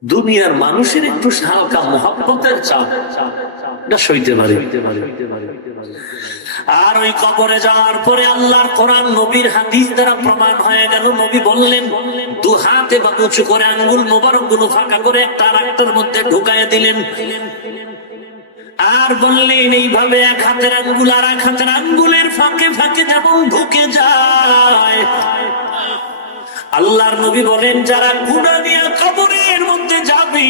দুনিয়ার মানুষের একটু হালকা মহব্বতের চাপ এটা সইতে পারে। আর ওই কবরে যাওয়ার পরে আল্লাহর কোরআন নবীর হাদিস দ্বারা প্রমাণ হয়ে গেল। নবী বললেন, দু হাতে বা উঁচু করে আঙ্গুল মোবারক গুলো ফাঁকা করে একটা আর একটার মধ্যে ঢুকাইয়া দিলেন, আর বললেন এইভাবে এক হাতের আঙ্গুল আর এক হাতের আঙ্গুলের ফাঁকে ফাঁকে যেমন ঢুকে যায়। আল্লাহর নবী বলেন, যারা গুনাহ নিয়ে কবরের মধ্যে যাবে,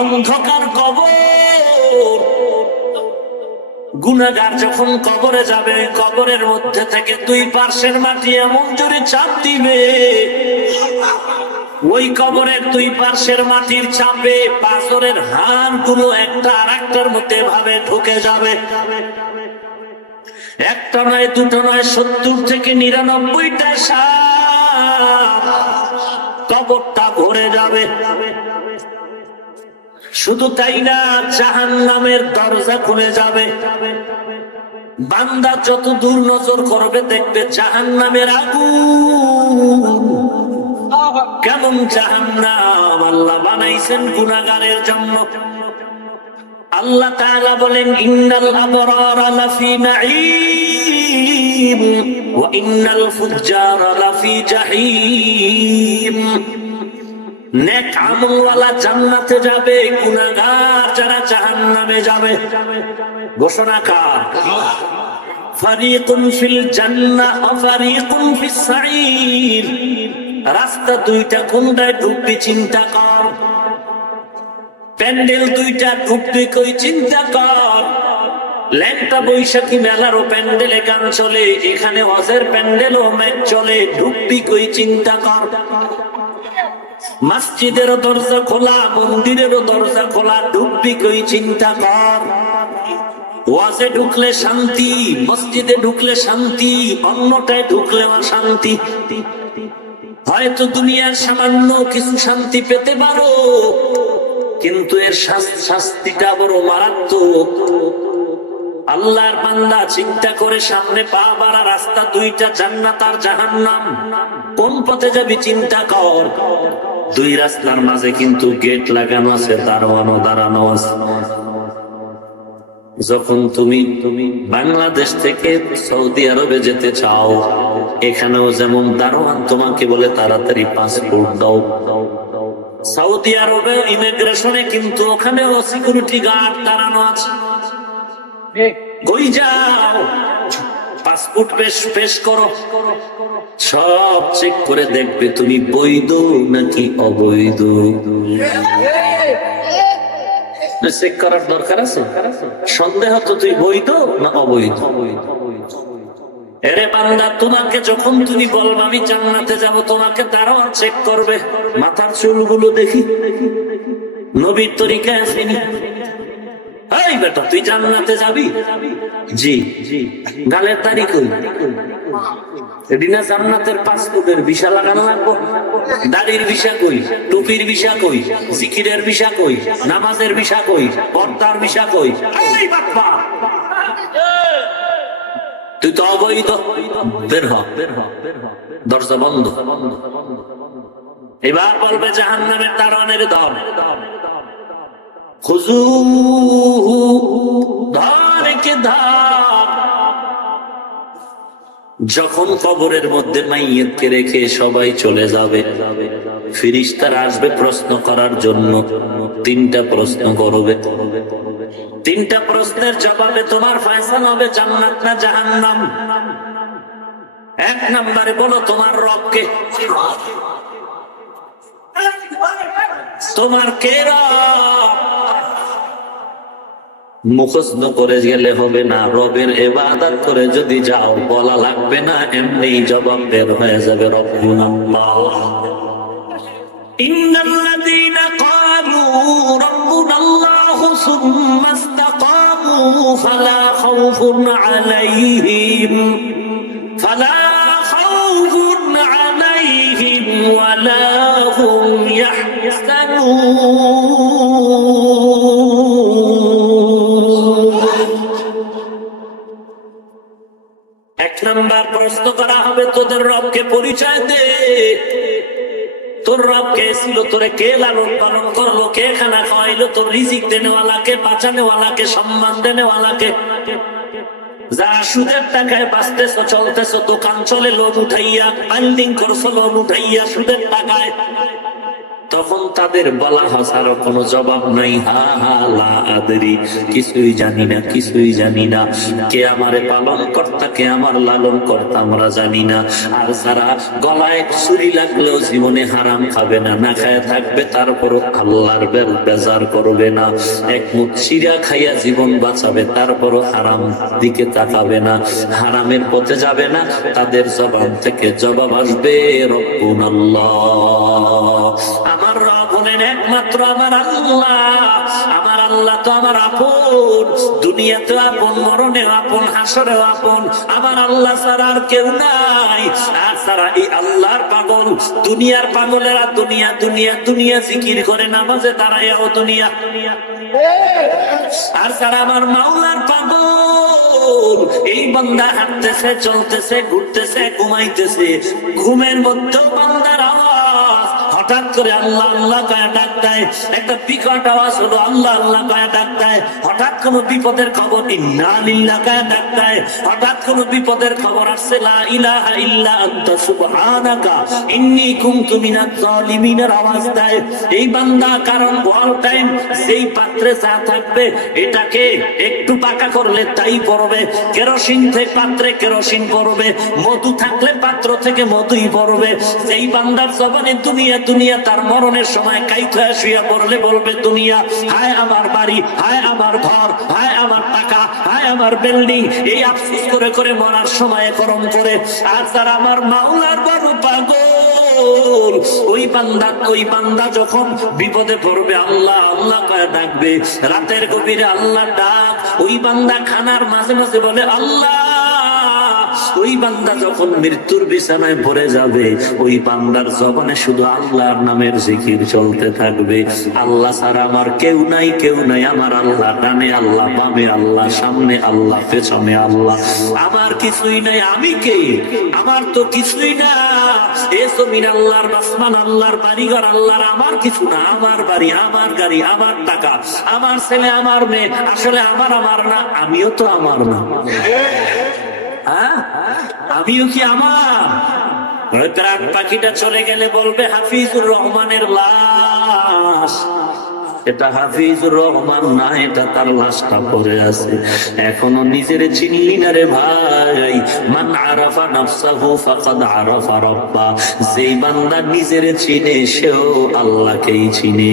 অন্ধকার কবর, গুনাহগার যখন কবরে যাবে, কবরের মধ্যে থেকে দুই পার্শ্বের মাটি এমন জোরে চাপ দিবে, ওই কবরের দুই পার্শ্বের মাটির চাপে পাথরের হাড় গুলো একটা আর একটার মধ্যে ভাবে ঢুকে যাবে। একটা নয়, দুটো নয়, 70 থেকে 99টা সাপ কবরটা ভরে যাবে। শুধু তাই না, জাহান্নামের দরজা খুলে যাবে। বান্দা যত দূর নজর করবে দেখবে জাহান্নামের আগুন। কেমন জাহান্নাম আল্লাহ বানাইছেন গুনাহগারের জন্য। আল্লাহ তাআলা বলেন, ইন্নাল আবরারা লাফি নাঈম ওয়া ইন্নাল ফুজ্জারা লাফি জাহিম। নেক আমলওয়ালা জান্নাতে যাবে, গুনাহগার যারা জাহান্নামে যাবে। ঘোষণা কার? ফারিকুন ফিল জান্নাহ ওয়া ফারিকুন ফিস সাঈর। রাস্তা দুইটা, কোনটায় ঢুকবি চিন্তা কর। প্যান্ডেল দুইটা, ঢুকবি কই চিন্তা কর। ল্যাংটা বৈশাখী মেলারও প্যান্ডেলে গান চলে, এখানে হজের প্যান্ডেলও ম্যাচ চলে, ঢুকবি কই চিন্তা কর। মসজিদেরও দরজা খোলা, মন্দিরেরও দরজা খোলা, ঢুকবি কই চিন্তা কর। ওয়াজে ঢুকলে শান্তি, মসজিদে ঢুকলে শান্তি, অন্যটায় ঢুকলে অশান্তি। হয়তো দুনিয়ার সামান্য কিছু শান্তি পেতে পারো, কিন্তু এর শাস্তিটা বড় মারাত্মক। আল্লাহর বান্দা চিন্তা করে, সামনে পা বাড়া রাস্তা দুইটা, জান্নাত আর জাহান্নাম। কোন পথে যাবি চিন্তা কর। দুই রাস্তার মাঝে কিন্তু গেট লাগানো আছে, দারোয়ানও দাঁড়ানো আছে। যখন তুমি বাংলাদেশ থেকে সৌদি আরবে যেতে চাও, এখানেও যেমন দারোয়ান তোমাকে বলে তাড়াতাড়ি পাসপোর্ট দাও। সৌদি আরবে ইমিগ্রেশনে কিন্তু ওখানেও সিকিউরিটি গার্ড দাঁড়ানো আছে। কই যাও, পাসপোর্ট পেশ করো, সব চেক করে দেখবে তুমি বৈধ নাকি অবৈধ। চেক করার দরকার আছে? সন্দেহ তো তুই বৈধ না অবৈধ। এরে বান্দা, তোমাকে যখন তুমি বলবা আমি জান্নাতে যাব, তোমাকে দারোয়ান চেক করবে। মাথার চুলগুলো দেখি নবীর তরিকা আসেনি। এই বেটা, তুই জান্নাতে যাবি? জি। গালের তারিখ কই? এদিনা জান্নাতের পাসপোর্টের ভিসা লাগানো লাগবো। দাড়ির ভিসা কই? টুপির ভিসা কই? জিকিরের ভিসা কই? নামাজের ভিসা কই? পর্দার ভিসা কই? এই বাবা, তুই তো অবৈধ, বের হ। দরজা বন্ধ। এবার বলবে জাহান্নামের দারোয়ানের দল, খুজুহু, ধরকে ধর। যখন কবরের মধ্যে মাইয়িতকে রেখে সবাই চলে যাবে, ফেরেশতারা আসবে প্রশ্ন করার জন্য। 3টা প্রশ্ন করবে। 3টা প্রশ্নের জবাবে তোমার ফয়সালা হবে জান্নাত না জাহান্নাম। 1 নম্বরে বলো, তোমার রব কে? তোমার কে রব? মুখস্থ করে গেলে হবে না, রবের ইবাদত করে যদি যাও বলা লাগবে না, এমনি জবাব বের হয়ে যাবে, রব্বুনাল্লাহ। ইন্নাল্লাযীনা ক্বালু রাব্বুনাল্লাহু সুম্মা ইসতাকামু ফালা খাউফুন আলাইহিম ওয়ালা হুম ইয়াহজানুন। 1 নাম্বার প্রশ্ন করা হবে, তোদের রবকে পরিচয় দে। তোর রব কে ছিল, তোরে কে লালন পালন করলো, কে খানা খাওয়াইলো, তোর রিজিক দেনেওয়ালাকে, বাঁচানেওয়ালাকে, সম্মান দেনেওয়ালাকে। যা সুদের টাকায় বাঁচতেছ, চলতেছ, দোকান চলে লোন উঠাইয়া, বিল্ডিং করছো লোন উঠাইয়া সুদের টাকায়, তখন তাদের বলা হাসার কোনো জবাব নাই। হা হা লা আদরি, কিছুই জানি না, কিছুই জানি না, কে আমারে পালন কর্তা, কে আমার লালন কর্তা আমরা জানি না। আর যারা গলায় ছুরি লাগলেও জীবনে হারাম খাবে না, না খায় থাকবে, তারপরও আল্লাহর বেজার করবে না, এক মুখ চিরা খাইয়া জীবন বাঁচাবে, তারপরও হারাম দিকে তাকাবে না, হারামের পথে যাবে না, তাদের জবান থেকে জবাব আসবে রব্বুনাল্লাহ। আমার রব হলেন একমাত্র আমার আল্লাহ। আমার আল্লাহ তো আমার আপন, দুনিয়াতেও আপন, মরণেও আপন, হাসরেও আপন। আমার আল্লাহ ছাড়া আর কেউ নাই। আর ছাড়া এই আল্লাহর পাগল, দুনিয়ার পাগলেরা দুনিয়া দুনিয়া দুনিয়া জিকির করে, নামাজে দাঁড়াইয়াও দুনিয়া। আর ছাড়া আমার মাওলার পাগল, এই বান্দা হাঁটতেছে, চলতেছে, ঘুরতেছে, ঘুমাইতেছে, ঘুমের মধ্যেও বান্দার আওয়াজ, হঠাৎ করে আল্লাহ আল্লাহ কয়ে ডাক দেয়, একটা বিকট আওয়াজ হলো আল্লাহ আল্লাহ কয়ে ডাক দেয়। হঠাৎ কোন বিপদের খবর ইন্না লিল্লাহ কয়ে ডাক দেয়। হঠাৎ কোন বিপদের খবর আসছে লা ইলাহা ইল্লা আনতা সুবহানাকা ইন্নী কুনতু মিনাজ জালিমিনের আওয়াজ দেয়। এই বান্দা কারণ অল টাইম যেই পাত্রে চা থাকবে এটাকে একটু পাকা করলে তাই পড়বে, কেরোসিন থেকে পাত্রে কেরোসিন পড়বে, মধু থাকলে পাত্র থেকে মধুই পড়বে। যেই বান্দার জবানে দুনিয়া দুনিয়া, তার মরণের সময় কাইথা শুয়া পড়লে বলবে দুনিয়া। হায় আমার বাড়ি, হায় আমার ঘর, হায় আমার টাকা, হায় আমার বিল্ডিং, এই আফসোস করে করে মরার সময় করম করে। আর যারা আমার মাওলার বড় পাগল, ওই বান্দা যখন বিপদে পড়বে আল্লাহ আল্লাহ কয়ে ডাকবে, রাতের গভীরে আল্লাহ ডাক, ওই বান্দা খানার মাঝে মাঝে বলে আল্লাহ। ওই বান্দা যখন মৃত্যুর বিছানায় পড়ে যাবে, ওই বান্দার জবানে শুধু আল্লাহর নামের জিকির চলতে থাকবে। আল্লাহ ছাড়া আমার কেউ নাই, কেউ নাই। আমার আল্লাহ ডানে আল্লাহ, বামে আল্লাহ, সামনে আল্লাহ, পেছনে আল্লাহ, আমার কিছুই নাই। আমি কে? আমার তো কিছুই না। এ জমিন আল্লাহর, আসমান আল্লাহর, বাড়িঘর আল্লাহর, আমার কিছু না। আমার বাড়ি, আমার গাড়ি, আমার টাকা, আমার ছেলে, আমার মেয়ে, আসলে আমার না। আমিও তো আমার না। আমিও কি আমার? পাখিটা চলে গেলে বলবে হাফিজুর রহমানের লাশ। এটা হাফিজুর রহমান না, এটা তার লাশটা পড়ে আছে। এখনো নিজের চিনলি না রে ভাই। মান আরাফা নাফসাহু ফাকাদ আরাফা রাব্বা। যেই বান্দা নিজের চিনে, সেও আল্লাহকেই চিনে।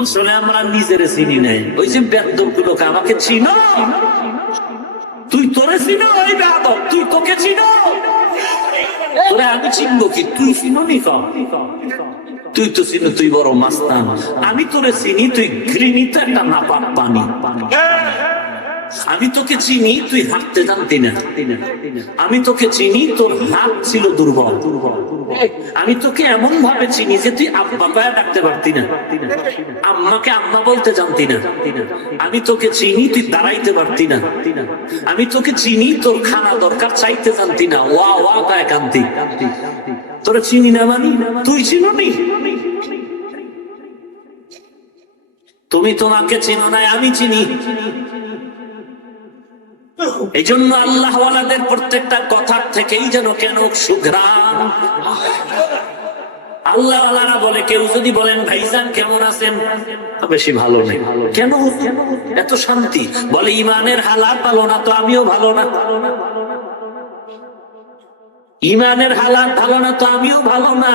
আসলে আমরা নিজের চিনি নাই। ওই যে বেদগুলোকে, আমাকে চিনো, তুই তোরে চিনো, ওই বেয়াদব তুই তোকে চিনো, তোরে আমি চিনবো কি? তুই চিনো নি? তুই তো চিনো, তুই বড় মাস্তান। আমি তোরে চিনি, তুই ঘৃণিত একটা নাপাক পানি। আমি তোকে চিনি, তুই হাঁটতে জানতি না। আমি তোকে চিনি, তোর হাত ছিল দুর্বল। আমি তোকে এমন ভাবে চিনি যে তুই আব্বা কয়া ডাকতে পারতি না, আম্মাকে আম্মা বলতে জানতি না। আমি তোকে চিনি, তুই দাঁড়াইতে পারতি না। আমি তোকে চিনি, তোর খানা দরকার চাইতে জানতি না, ওয়া ওয়া কয়া কান্তি। তোরা চিনি না মানি? তুই চিনো নি? তুমি তোমাকে চিনো না, আমি চিনি। এই জন্য আল্লাহ ওয়ালাদের প্রত্যেকটা কথার থেকেই যেন কেন সুঘ্রাণ। আল্লাহ ওয়ালারা বলে, কেউ যদি বলেন ভাইজান কেমন আছেন, বেশি ভালো নেই। কেন এত শান্তি? বলে ইমানের হালাত ভালো না, তো আমিও ভালো না। ইমানের হালাত ভালো না, তো আমিও ভালো না।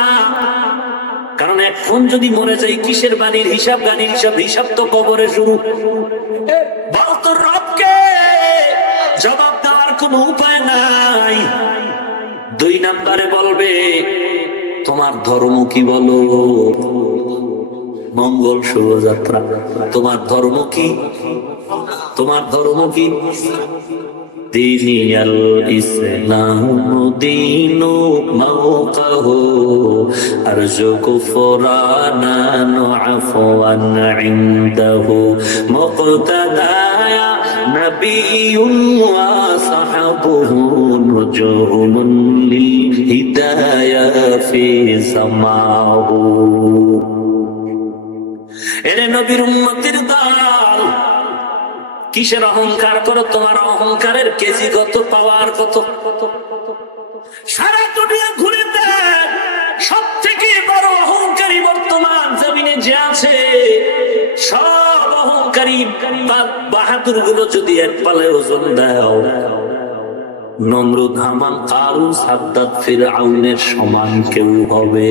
কারণ এখন যদি মরে যাই, কিসের বাড়ির হিসাব, গাড়ির হিসাব, হিসাব তো কবরে শুরু। বল তোর রবকে জবাব দেওয়ার কোন উপায় নাই। 2 নম্বরে বলবে তোমার ধর্ম কি, বলো। মঙ্গল শোভাযাত্রা, তোমার ধর্ম কি? তোমার ধর্ম কি? দিনিয়াল ইসলাম দীনু মাওকাহু আরজু কুফরানান আফওয়ান ইনদাহু মুক্তাদায়া নবিয়্যুন ওয়া সাহাবুহু নুজুমুন লিল হিদায়া ফি সামাহু। এরে নবীর উম্মতের দল, কিসের অহংকার করো? তোমার অহংকারের কেজি কত, পাওয়ার কত? সারা দুনিয়া ঘুরে দেখ, সব থেকে বড় অহংকারী বর্তমান জমিনে যে আছে, সব অহংকারী বাহাদুর গুলো যদি এক পালায় ওজন দাও, নমরুদ, হামান, কারুন, সাদ্দাত, ফিরআউনের সমান কেউ হবে?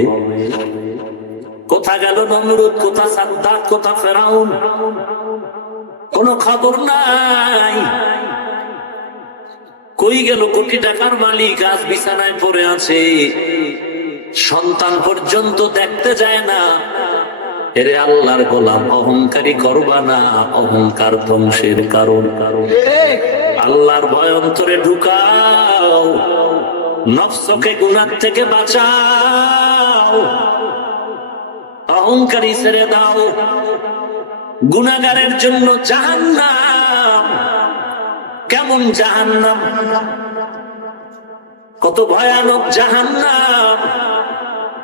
কোথা গেল নমরুদ? কোথা সাদ্দাত? কোথা ফিরআউন? কোনো খবর নাই। কই গেল কোটি টাকার মালিক? আজ বিছানায় পড়ে আছে, সন্তান পর্যন্ত দেখতে যায় না। এরে আল্লাহর গোলাম, অহংকারী করবা না, অহংকার ধ্বংসের কারণ। আল্লাহর ভয় অন্তরে ঢুকাও, নফসকে গুনাহ থেকে বাঁচাও, অহংকারী ছেড়ে দাও। গুনাহগারের জন্য জাহান্নাম। কেমন জাহান্নাম? কত ভয়ানক জাহান্নাম!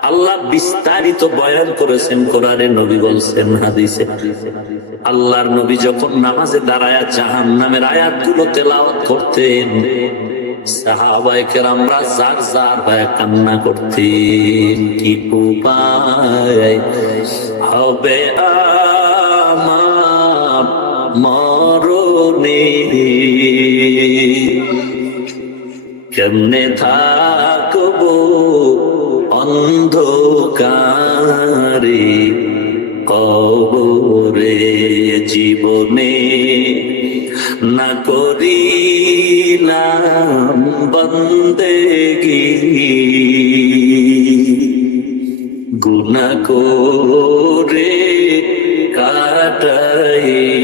আল্লাহ বিস্তারিত বয়ান করেছেন কোরআনে, নবী বলছেন হাদিসে। আল্লাহর নবী যখন নামাজে দাঁড়ায়া জাহান্নামের আয়াতগুলো তেলাওয়াত করতেন, সাহাবায়ে কেরামরা জার জার হয়ে কান্না করতেন। কি উপায় হবে আমার মরণে, কেমনে থাকবো অন্ধকারে কবরে, জীবনে না করিলাম বন্দেগি, গুনাহ করে কাটাইলাম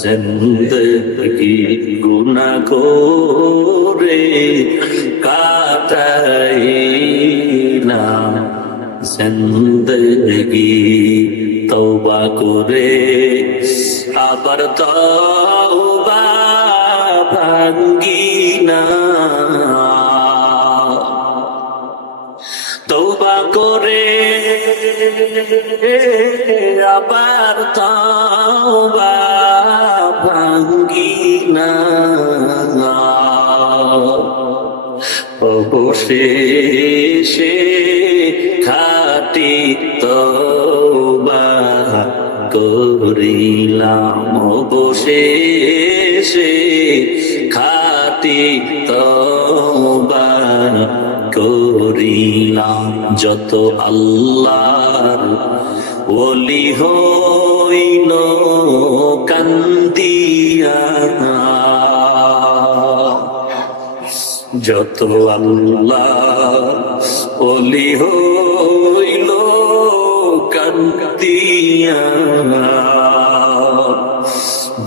জিন্দগি, গুনাহ করে কাটাইলাম জিন্দগি। তওবা করে আবার তওবা ভাঙ্গি না, তওবা করে আবার তওবা ভাঙ্গি না। অবশেষে খাঁটি তওবা করিলাম, অবশেষে খাঁটি তওবা করিলাম। যত আল্লাহর ওলি হইল কান্দিয়া, যত আল্লাহ ওলি হইল কান্দিয়া,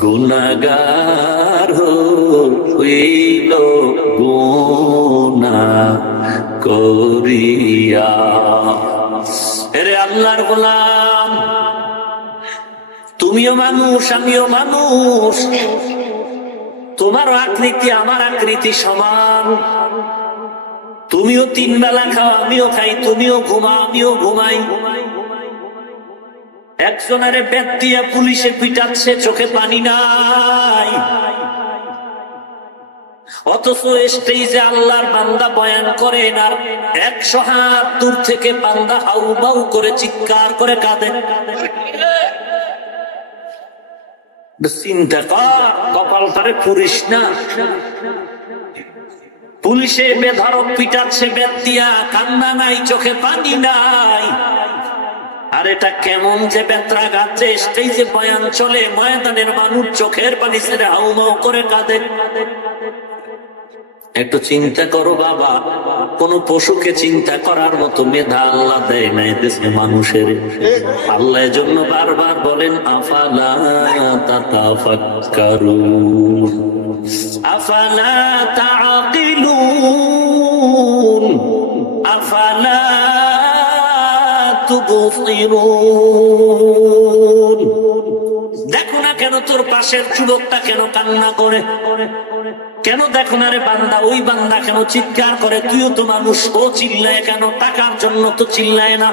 গুনাহগার হইল গুনাহ করিয়া। এরে আল্লাহর গোলাম, তুমিও মানুষ, আমিও মানুষ, তোমার আকৃতি আমার আকৃতি সমান। তুমিও 3 বেলা খাও, আমিও খাই, তুমিও ঘুমাও, আমিও ঘুমাই। একজনের বেত দিয়া পুলিশে পিটাচ্ছে, চোখে পানি নাই, অথচ স্টেজে আল্লাহর বান্দা বয়ান করেন, আর 100 হাত দূর থেকে বান্দা হাউমাউ করে চিৎকার করে কাঁদে। চিন্তা কর, কপালটারে পুরিস না। পুলিশে বেধড়ক পিটাচ্ছে বেত দিয়া, কান্না নাই, চোখে পানি নাই। আর এটা কেমন যে বেত্রাঘাত, যে স্টেজে বয়ান চলে, ময়দানের মানুষ চোখের পানি ছেড়ে হাউমাউ করে কাঁদে। একটু চিন্তা করো বাবা, কোন পশুকে চিন্তা করার মতো মেধা আল্লাহ দেয় না দেশে মানুষের। আল্লাহ জন্য বারবার বলেন আফালা তাতাফাক্কারুন, আফালা তাআকিলুন, আফালা তুবসিরুন। দেখো না কেন তোর পাশের যুবকটা কেন কান্না করে? কেন দেখো না রে বান্দা, ওই বান্দা কেন চিৎকার করে? তুইও তো মানুষ, ও চিল্লায় কেন? টাকার জন্য তো চিল্লায় না,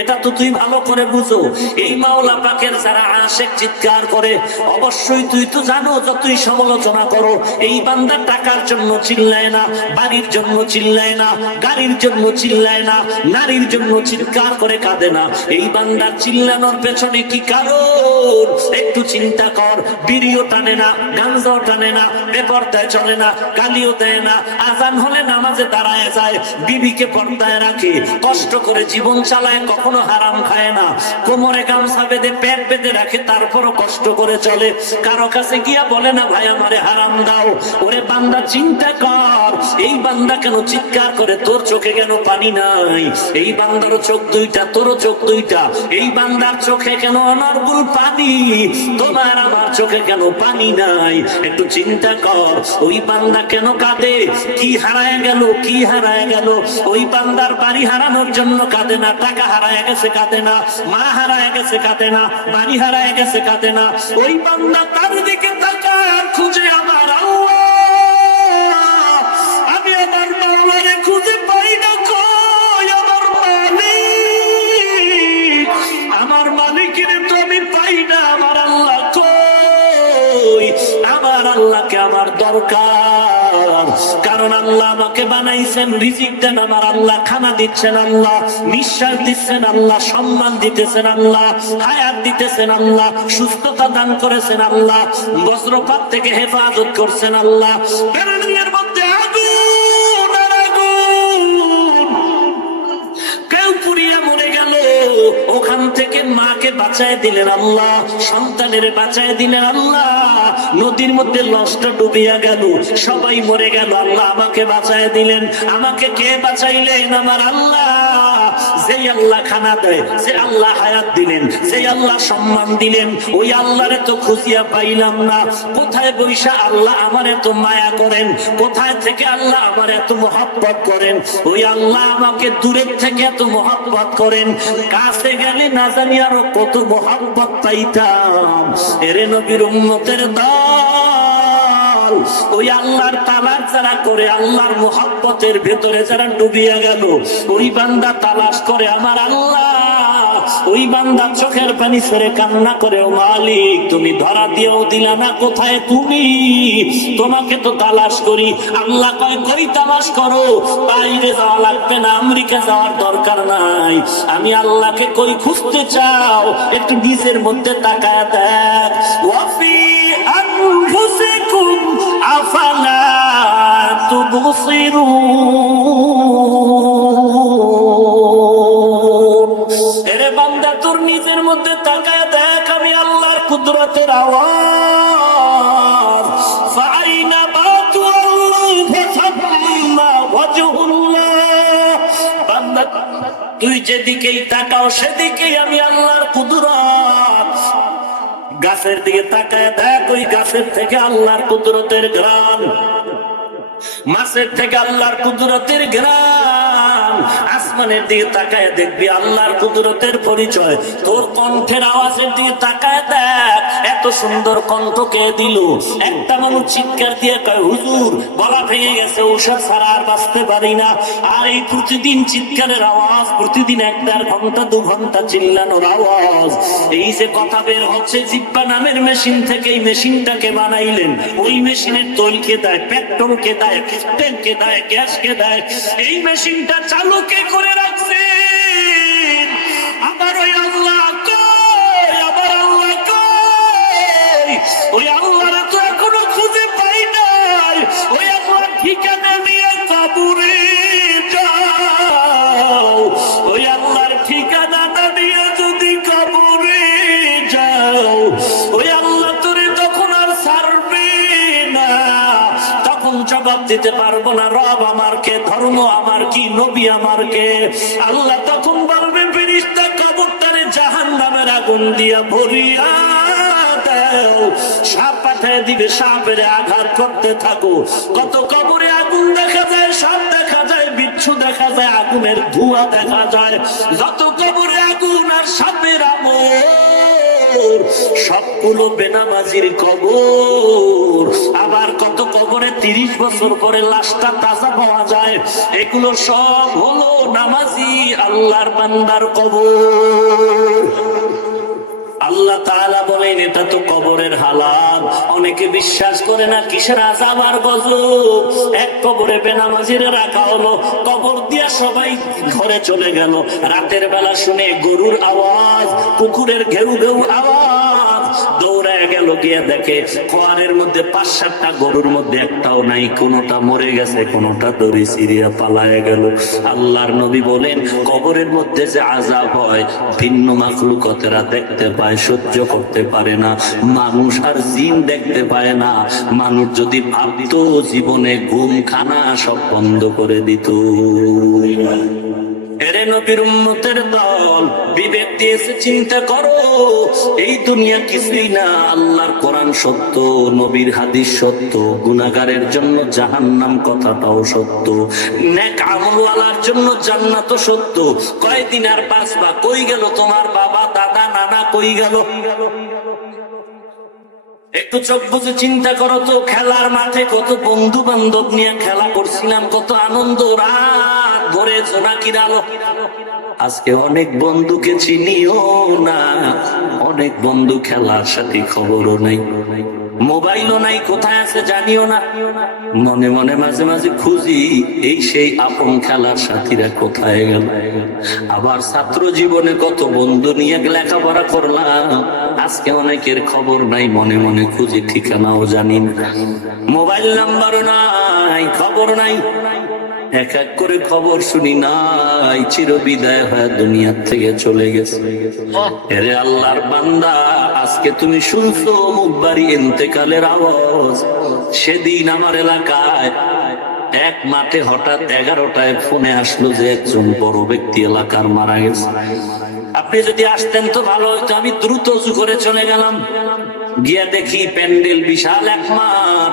এটা তো তুই ভালো করে বুঝো। এই মাওলা পাকের যারা আশিক চিৎকার করে, অবশ্যই তুই তো জানো, যতই সমালোচনা করো, এই বান্দা টাকার জন্য চিল্লায় না, বাড়ির জন্য চিল্লায় না, গাড়ির জন্য চিল্লায় না, নারীর জন্য চিৎকার করে কাঁদে না। এই বান্দার চিল্লানোর পেছনে কি কারণ? একটু চিন্তা কর। বিড়িও টানে না, গাঞ্জাও টানে না, বেপরদায় চলে না, গালিও দেয় না, আজান হলে নামাজে দাঁড়ায় যায়, বিবিকে পর্দায় রাখে, কষ্ট করে জীবন চালায়, কখনো হারাম খায় না, কোমরে গামছা বেঁধে পেট বেঁধে রাখে, তারপরও কষ্ট করে চলে। কারো কাছে গিয়া বলে না ভাই আমারে হারাম দাও। ওরে বান্দা চিন্তা কর, এই বান্দা কেন চিৎকার করে? তোর চোখে কেন পানি নাই? এই বান্দারও চোখ দুইটা, তোরও চোখ দুইটা। এই বান্দার চোখে কেন অনর্গল পানি? তোমার আমার চোখে কেন পানি নাই? একটু চিন্তা কর। ওই বান্দা কেন কাঁদে? কি হারায় গেল? কি হারায় গেল? ওই বান্দার বাড়ি হারানোর জন্য কাঁদে না, টাকা হারায় গেছে কাঁদে না, মা হারায় গেছে কাঁদে না, বাড়ি হারায় গেছে কাঁদে না। ওই বান্দা তার দিকে তাকায় খুঁজে আমার আল্লাহ, আমি আমার মাওলারে খুঁজে পাই না, কই আমার মালিক? আমার মালিকের তো আমি পাই না, আমার আল্লাহ কই? আমার আল্লাহকে আমার দরকার, কারণ আল্লাহ আমাকে বানাইছেন, রিজিক দেন আমার আল্লাহ, খানা দিচ্ছেন আল্লাহ, নিঃশ্বাস দিচ্ছেন আল্লাহ, সম্মান দিতেছেন আল্লাহ, হায়াত দিতেছেন আল্লাহ, সুস্থতা দান করেছেন আল্লাহ, বজ্রপাত থেকে হেফাজত করছেন আল্লাহ। বেরেলির মধ্যে আগুন আর আগুন, কেউ পুড়িয়া মরে গেল, ওখান থেকে মাকে বাঁচায় দিলেন আল্লাহ, সন্তানের বাঁচায় দিলেন আল্লাহ। নদীর মধ্যে লঞ্চটা ডুবিয়া গেল, সবাই মরে গেল, আল্লাহ আমাকে বাঁচায় দিলেন। আমাকে কে বাঁচাইলেন? আমার আল্লাহ। যে আল্লাহ খানা দেয়, যে আল্লাহ হায়াত দিলেন, যে আল্লাহ সম্মান দিলেন, ওই আল্লাহরে তো খুঁজিয়া পাইলাম না। কোথায় বৈশা আল্লাহ আমার এত মায়া করেন? কোথায় থেকে আল্লাহ আমার এত মহব্বত করেন? ওই আল্লাহ আমাকে দূরের থেকে এত মহব্বত করেন, কাছে গেলে না জানি আরো কত মহব্বত পাইতাম। এরে নবীর উম্মতের দল, ওই আল্লাহর তালাশ যারা করে, আল্লাহর মহব্বতের ভেতরে যারা ডুবিয়া গেল, ওই বান্দা তালাশ করে আমার আল্লাহ। ওই বান্দা চোখের পানি ছেড়ে কান্না করে, ও মালিক তুমি ধরা দিয়েও দিলা না, কোথায় তুমি? তোমাকে তো তালাশ করি। আল্লাহ কয় কই তালাশ করো? বাইরে যাওয়া লাগবে না, আমেরিকা যাওয়ার দরকার নাই। আমি আল্লাহকে কই খুঁজতে চাও? একটু নিজের মধ্যে তাকায় দেখ। ওয়াফি আনফুসিকুম আফালা তুবসিরুন। এরে বান্দা তোর নিজের মধ্যে তাকায় দেখ, আমি আল্লাহর কুদরতের আওয়াজ। ফাআইনা বাতুল্লাহ ফাসাম্মা ওয়াজহুল্লাহ। বান্দা তুই যেদিকেই তাকাও সেদিকেই আমি আল্লাহর কুদরত। গাছের দিকে তাকায় দেখ, ওই গাছের থেকে আল্লাহর কুদরতের ঘ্রাণ, মাছের থেকে আল্লাহর কুদরতের ঘ্রাণ, আসমানের দিকে তাকায় দেখবি আল্লাহর কুদরতের পরিচয়। তোর কণ্ঠের আওয়াজের দিকে তাকায় দেখ, এত সুন্দর কণ্ঠ কে দিল? একটা মানুষ চিৎকার দিয়ে কয় হুজুর গলা ভেঙে গেছে, ঔষধ ছাড়া আর বাঁচতে পারি না। আর এই প্রতিদিন চিৎকারের আওয়াজ, প্রতিদিন 1-1.5 ঘন্টা 2 ঘন্টা চিল্লানোর আওয়াজ, এই যে কথা বের হচ্ছে জিব্বা নামের মেশিন থেকে, এই মেশিনটাকে বানাইলেন, ওই মেশিনের তৈলকে দেয়, পেট্রোল কে দেয়, কিস্টেন কে দেয়, গ্যাস কে দেয়, এই মেশিনটা চালু কে করে রাখছে? আমার ওই আল্লাহ কই? আমার আল্লাহ কই? ওই আল্লাহরা তো এখনো খুঁজে পাই নাই। ওই আল্লাহর ঠিকানা নিয়ে কবরে যাও, ওই আল্লাহর ঠিকানাটা নিয়ে যদি কবরে যাও, ওই আল্লাহ তোরে তখন আর ছাড়বে না। তখন জবাব দিতে পারবো না, রব আমার কে, ধর্ম আমার কি, নবী আমার কে। আল্লাহ তখন বলবে ফেরেশতা কবরটারে জাহান্নামের আগুন দিয়া ভরিয়া দাও। সাপ পাঠিয়ে দিবে, সাপের আঘাত করতে থাকো। কত কবরে আগুন দেখা যায়, সাপ দেখা যায়, বিচ্ছু দেখা যায়, আগুনের ধোঁয়া দেখা যায়। যত কবরে আগুন আর সাপের আগুন, সবগুলো বেনামাজির কবর। আবার কত কবরে 30 বছর পরে লাশটা তাজা পাওয়া যায়। এগুলো সব হলো নামাজি আল্লাহর বান্দার কবর। আল্লাহ তাআলা বলেন এটা তো কবরের হালাত। অনেকে বিশ্বাস করে না কিসের আযাব আর গজব। এক কবরে বেনামাজিরে রাখা হলো, কবর দিয়া সবাই ঘরে চলে গেল। রাতের বেলা শুনে গরুর আওয়াজ, কুকুরের ঘেউ ঘেউ আওয়াজ, দৌড়ায় গেল, গিয়ে দেখে খোয়ারের মধ্যে 5-7টা গরুর মধ্যে একটাও নাই, কোনোটা মরে গেছে, কোনোটা দড়ি ছিঁড়িয়া পালায় গেল। আল্লাহর নবী বলেন কবরের মধ্যে যে আযাব হয় ভিন্ন মাখলুকতেরা দেখতে পায়, সহ্য করতে পারে না। মানুষ আর জিন দেখতে পায় না। মানুষ যদি ভাবতো জীবনে ঘুম খানা সব বন্ধ করে দিত। এরে নবীর উম্মতের দল, বিবেক দিয়েছে চিন্তা করো। এই দুনিয়া কিছুই না, আল্লাহর কোরআন সত্য, নবীর হাদিস সত্য, গুনাহগারের জন্য জাহান্নাম কথাটাও সত্য, নেক আমলওয়ালার জন্য জান্নাত সত্য। কয়দিন আর বাঁচবা? কই গেল তোমার বাবা দাদা নানা, কই গেল? একটু চোখ বুঝে চিন্তা করো তো। খেলার মাঠে কত বন্ধু বান্ধব নিয়ে খেলা করছিলাম, কত আনন্দ, রাত ভরে জোনাকির আলো। আজকে অনেক বন্ধুকে চিনিও না, অনেক বন্ধু খেলার সাথে খবরও নাই, মোবাইলও নাই, কোথায় আছে জানিও না। মনে মনে মাঝে মাঝে খুঁজি এই সেই আপন খেলার সাথীরা কোথায় গেল। আবার ছাত্র জীবনে কত বন্ধু নিয়ে লেখাপড়া করলাম, আজকে অনেকের খবর নাই, মনে মনে খুঁজি ঠিকানাও জানি না, মোবাইল নাম্বার নাই, খবর নাই। এক এক করে খবর শুনি নাই, চিরবিদায় হয়ে দুনিয়ার থেকে চলে গেছে। এরে আল্লাহর বান্দা, আজকে তুমি শুনছো মুখবাড়ি ইন্তেকালের আওয়াজ। সেদিন আমার এলাকায় এক মাঠে হঠাৎ 11টায় ফোনে আসলো যে একজন বড় ব্যক্তি এলাকার মারা গেছে। আপনি যদি আসতেন তো ভালো হইতো। আমি দ্রুত উজু করে চলে গেলাম, গিয়া দেখি প্যান্ডেল বিশাল এক মাঠ,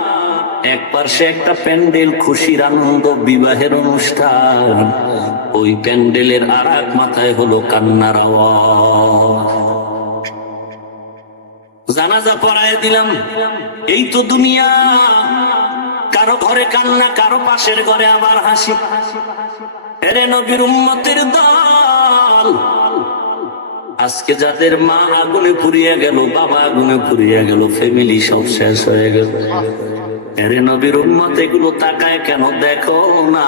এক পাশে একটা প্যান্ডেল খুশির আনন্দ বিবাহের অনুষ্ঠান, ওই প্যান্ডেলের আর এক মাথায় হলো কান্নার আওয়াজ। জানাজা পড়ায় দিলাম। এই তো দুনিয়া, কারো ঘরে কান্না, কারো পাশের ঘরে আবার হাসি। এরে নবীর উম্মতের দল, আজকে যাদের মা আগুনে পুড়িয়ে গেল, বাবা আগুনে পুড়িয়ে গেল, ফ্যামিলি সব শেষ হয়ে গেল। এরে নবীর উম্মত, এগুলো তাকায় কেন দেখো না?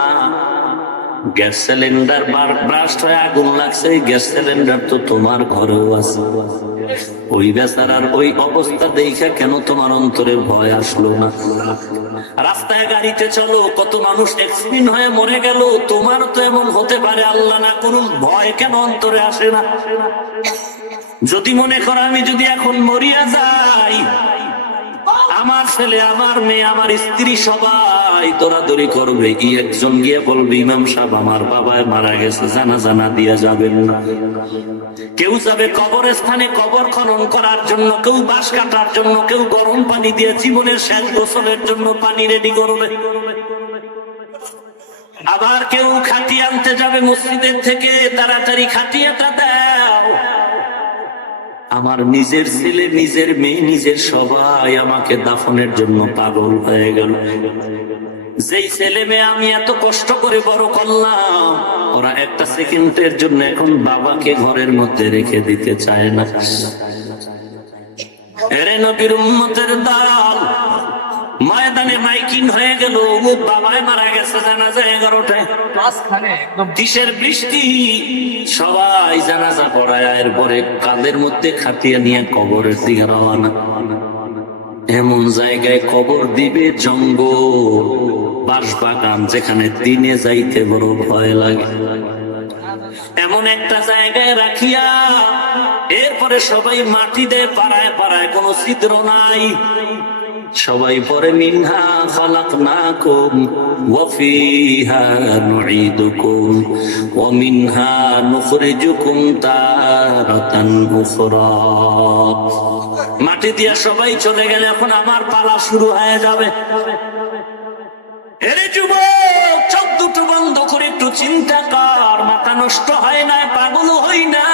গ্যাস সিলিন্ডার ব্রাস্ট হয়ে আগুন লাগছে, গ্যাস সিলিন্ডার তো তোমার ঘরেও আছে। ওই বেচারার ওই অবস্থা দেখে কেন তোমার অন্তরে ভয় আসলো না? রাস্তায় গাড়িতে চলো, কত মানুষ অ্যাক্সিডেন্ট হয়ে মরে গেল, তোমারও তো এমন হতে পারে, আল্লাহ না করুন, ভয় কেন অন্তরে আসে না? যদি মনে করো আমি যদি এখন মরিয়া যাই, আমার ছেলে, আমার মেয়ে, আমার স্ত্রী সবাই দৌড়াদৌড়ি করবে, কি একজন গিয়ে বলবে ইমাম সাহেব আমার বাবায় মারা গেছে, জানাজা না দিয়া যাবেন না। কেউ যাবে কবরস্থানে কবর খনন করার জন্য, কেউ বাঁশ কাটার জন্য, কেউ গরম পানি দিয়ে জীবনের শেষ গোসলের জন্য পানি রেডি করবে। আবার কেউ খাটি আনতে যাবে মসজিদের থেকে, তাড়াতাড়ি খাটিয়াটা দাও। আমার নিজের ছেলে, নিজের মেয়ে, নিজের সবাই আমাকে দাফনের জন্য পাগল হয়ে গেল। যেই ছেলে মেয়ে আমি এত কষ্ট করে বড় করলাম, ওরা একটা সেকেন্ডের জন্য এখন বাবাকে ঘরের মধ্যে রেখে দিতে চায় না। এরে নবীর উম্মতের দল, ময়দানে মাইকিং হয়ে গেল, অমুক বাবায় মারা গেছে, জানাজা 11টায়, কিসের বৃষ্টি, সবাই জানাজা পড়ায়, এরপরে কাঁধের মধ্যে খাটিয়ে নিয়ে কবরের দিকে রওনা। এমন জায়গায় কবর দিবে, জঙ্গল, বাঁশবাগান, যেখানে দিনে যাইতে বড় ভয় লাগে। এমন একটা জায়গায় রাখিয়া এরপরে সবাই মাটি দেয় পাড়ায় পাড়ায়, কোনো ছিদ্র নাই। সবাই পরে মিনহা খালাকনাকুম ওয়া ফিহা নুঈদুকুম ওয়া মিনহা নুখরিজুকুম তারাতান উখরা। মাটি দিয়া সবাই চলে গেলে এখন আমার পালা শুরু হয়ে যাবে। এরে যুবক, চোখ দুটো বন্ধ করে একটু চিন্তা কর, মাথা নষ্ট হয় না, পাগল হই না।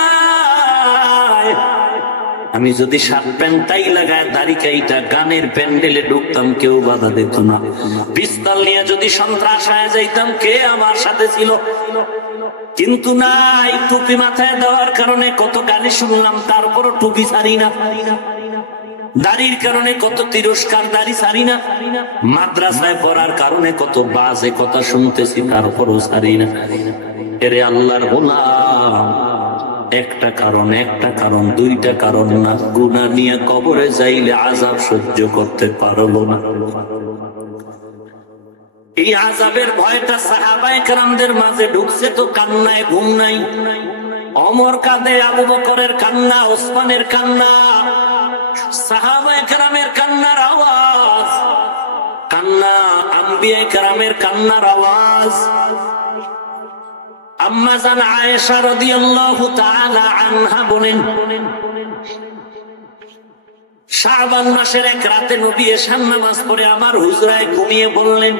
আমি যদি শার্ট প্যান্ট টাই লাগায় দাড়ি কাইটা গানের প্যান্ডেলে ঢুকতাম, কেউ বাধা দিত না। পিস্তল নিয়ে যদি সন্ত্রাস হয়ে যাইতাম, কে আমার সাথে ছিল? কিন্তু না, এই টুপি মাথায় দেওয়ার কারণে কত গালি শুনলাম, তারপরও টুপি ছাড়ি না। দাড়ির কারণে কত তিরস্কার, দাড়ি ছাড়ি না। মাদ্রাসায় পড়ার কারণে কত বাজে কথা শুনতেছি, তারপরও ছাড়ি না। এরে আল্লাহর গোলাম, একটা কারণ, দুইটা কারণ না। গুনাহ নিয়ে কবরে যাইলে আযাব সহ্য করতে পারবো না। এই আযাবের ভয়টা সাহাবায়ে কেরামদের মাঝে ঢুকছে তো কান্নায় ঘুম নাই। ওমর কাঁদে, আবু বকরের কান্না, ওসমানের কান্না, সাহাবায়ে কেরামের কান্নার আওয়াজ, কান্না আম্বিয়ায়ে কেরামের কান্নার আওয়াজ। আম্মা জান আয়েশা রাদিয়াল্লাহু তাআলা আনহা বলেন, শাবান মাসের এক রাতে নবী এশার নামাজ পড়ে আমার হুজরায় ঘুমিয়ে বললেন।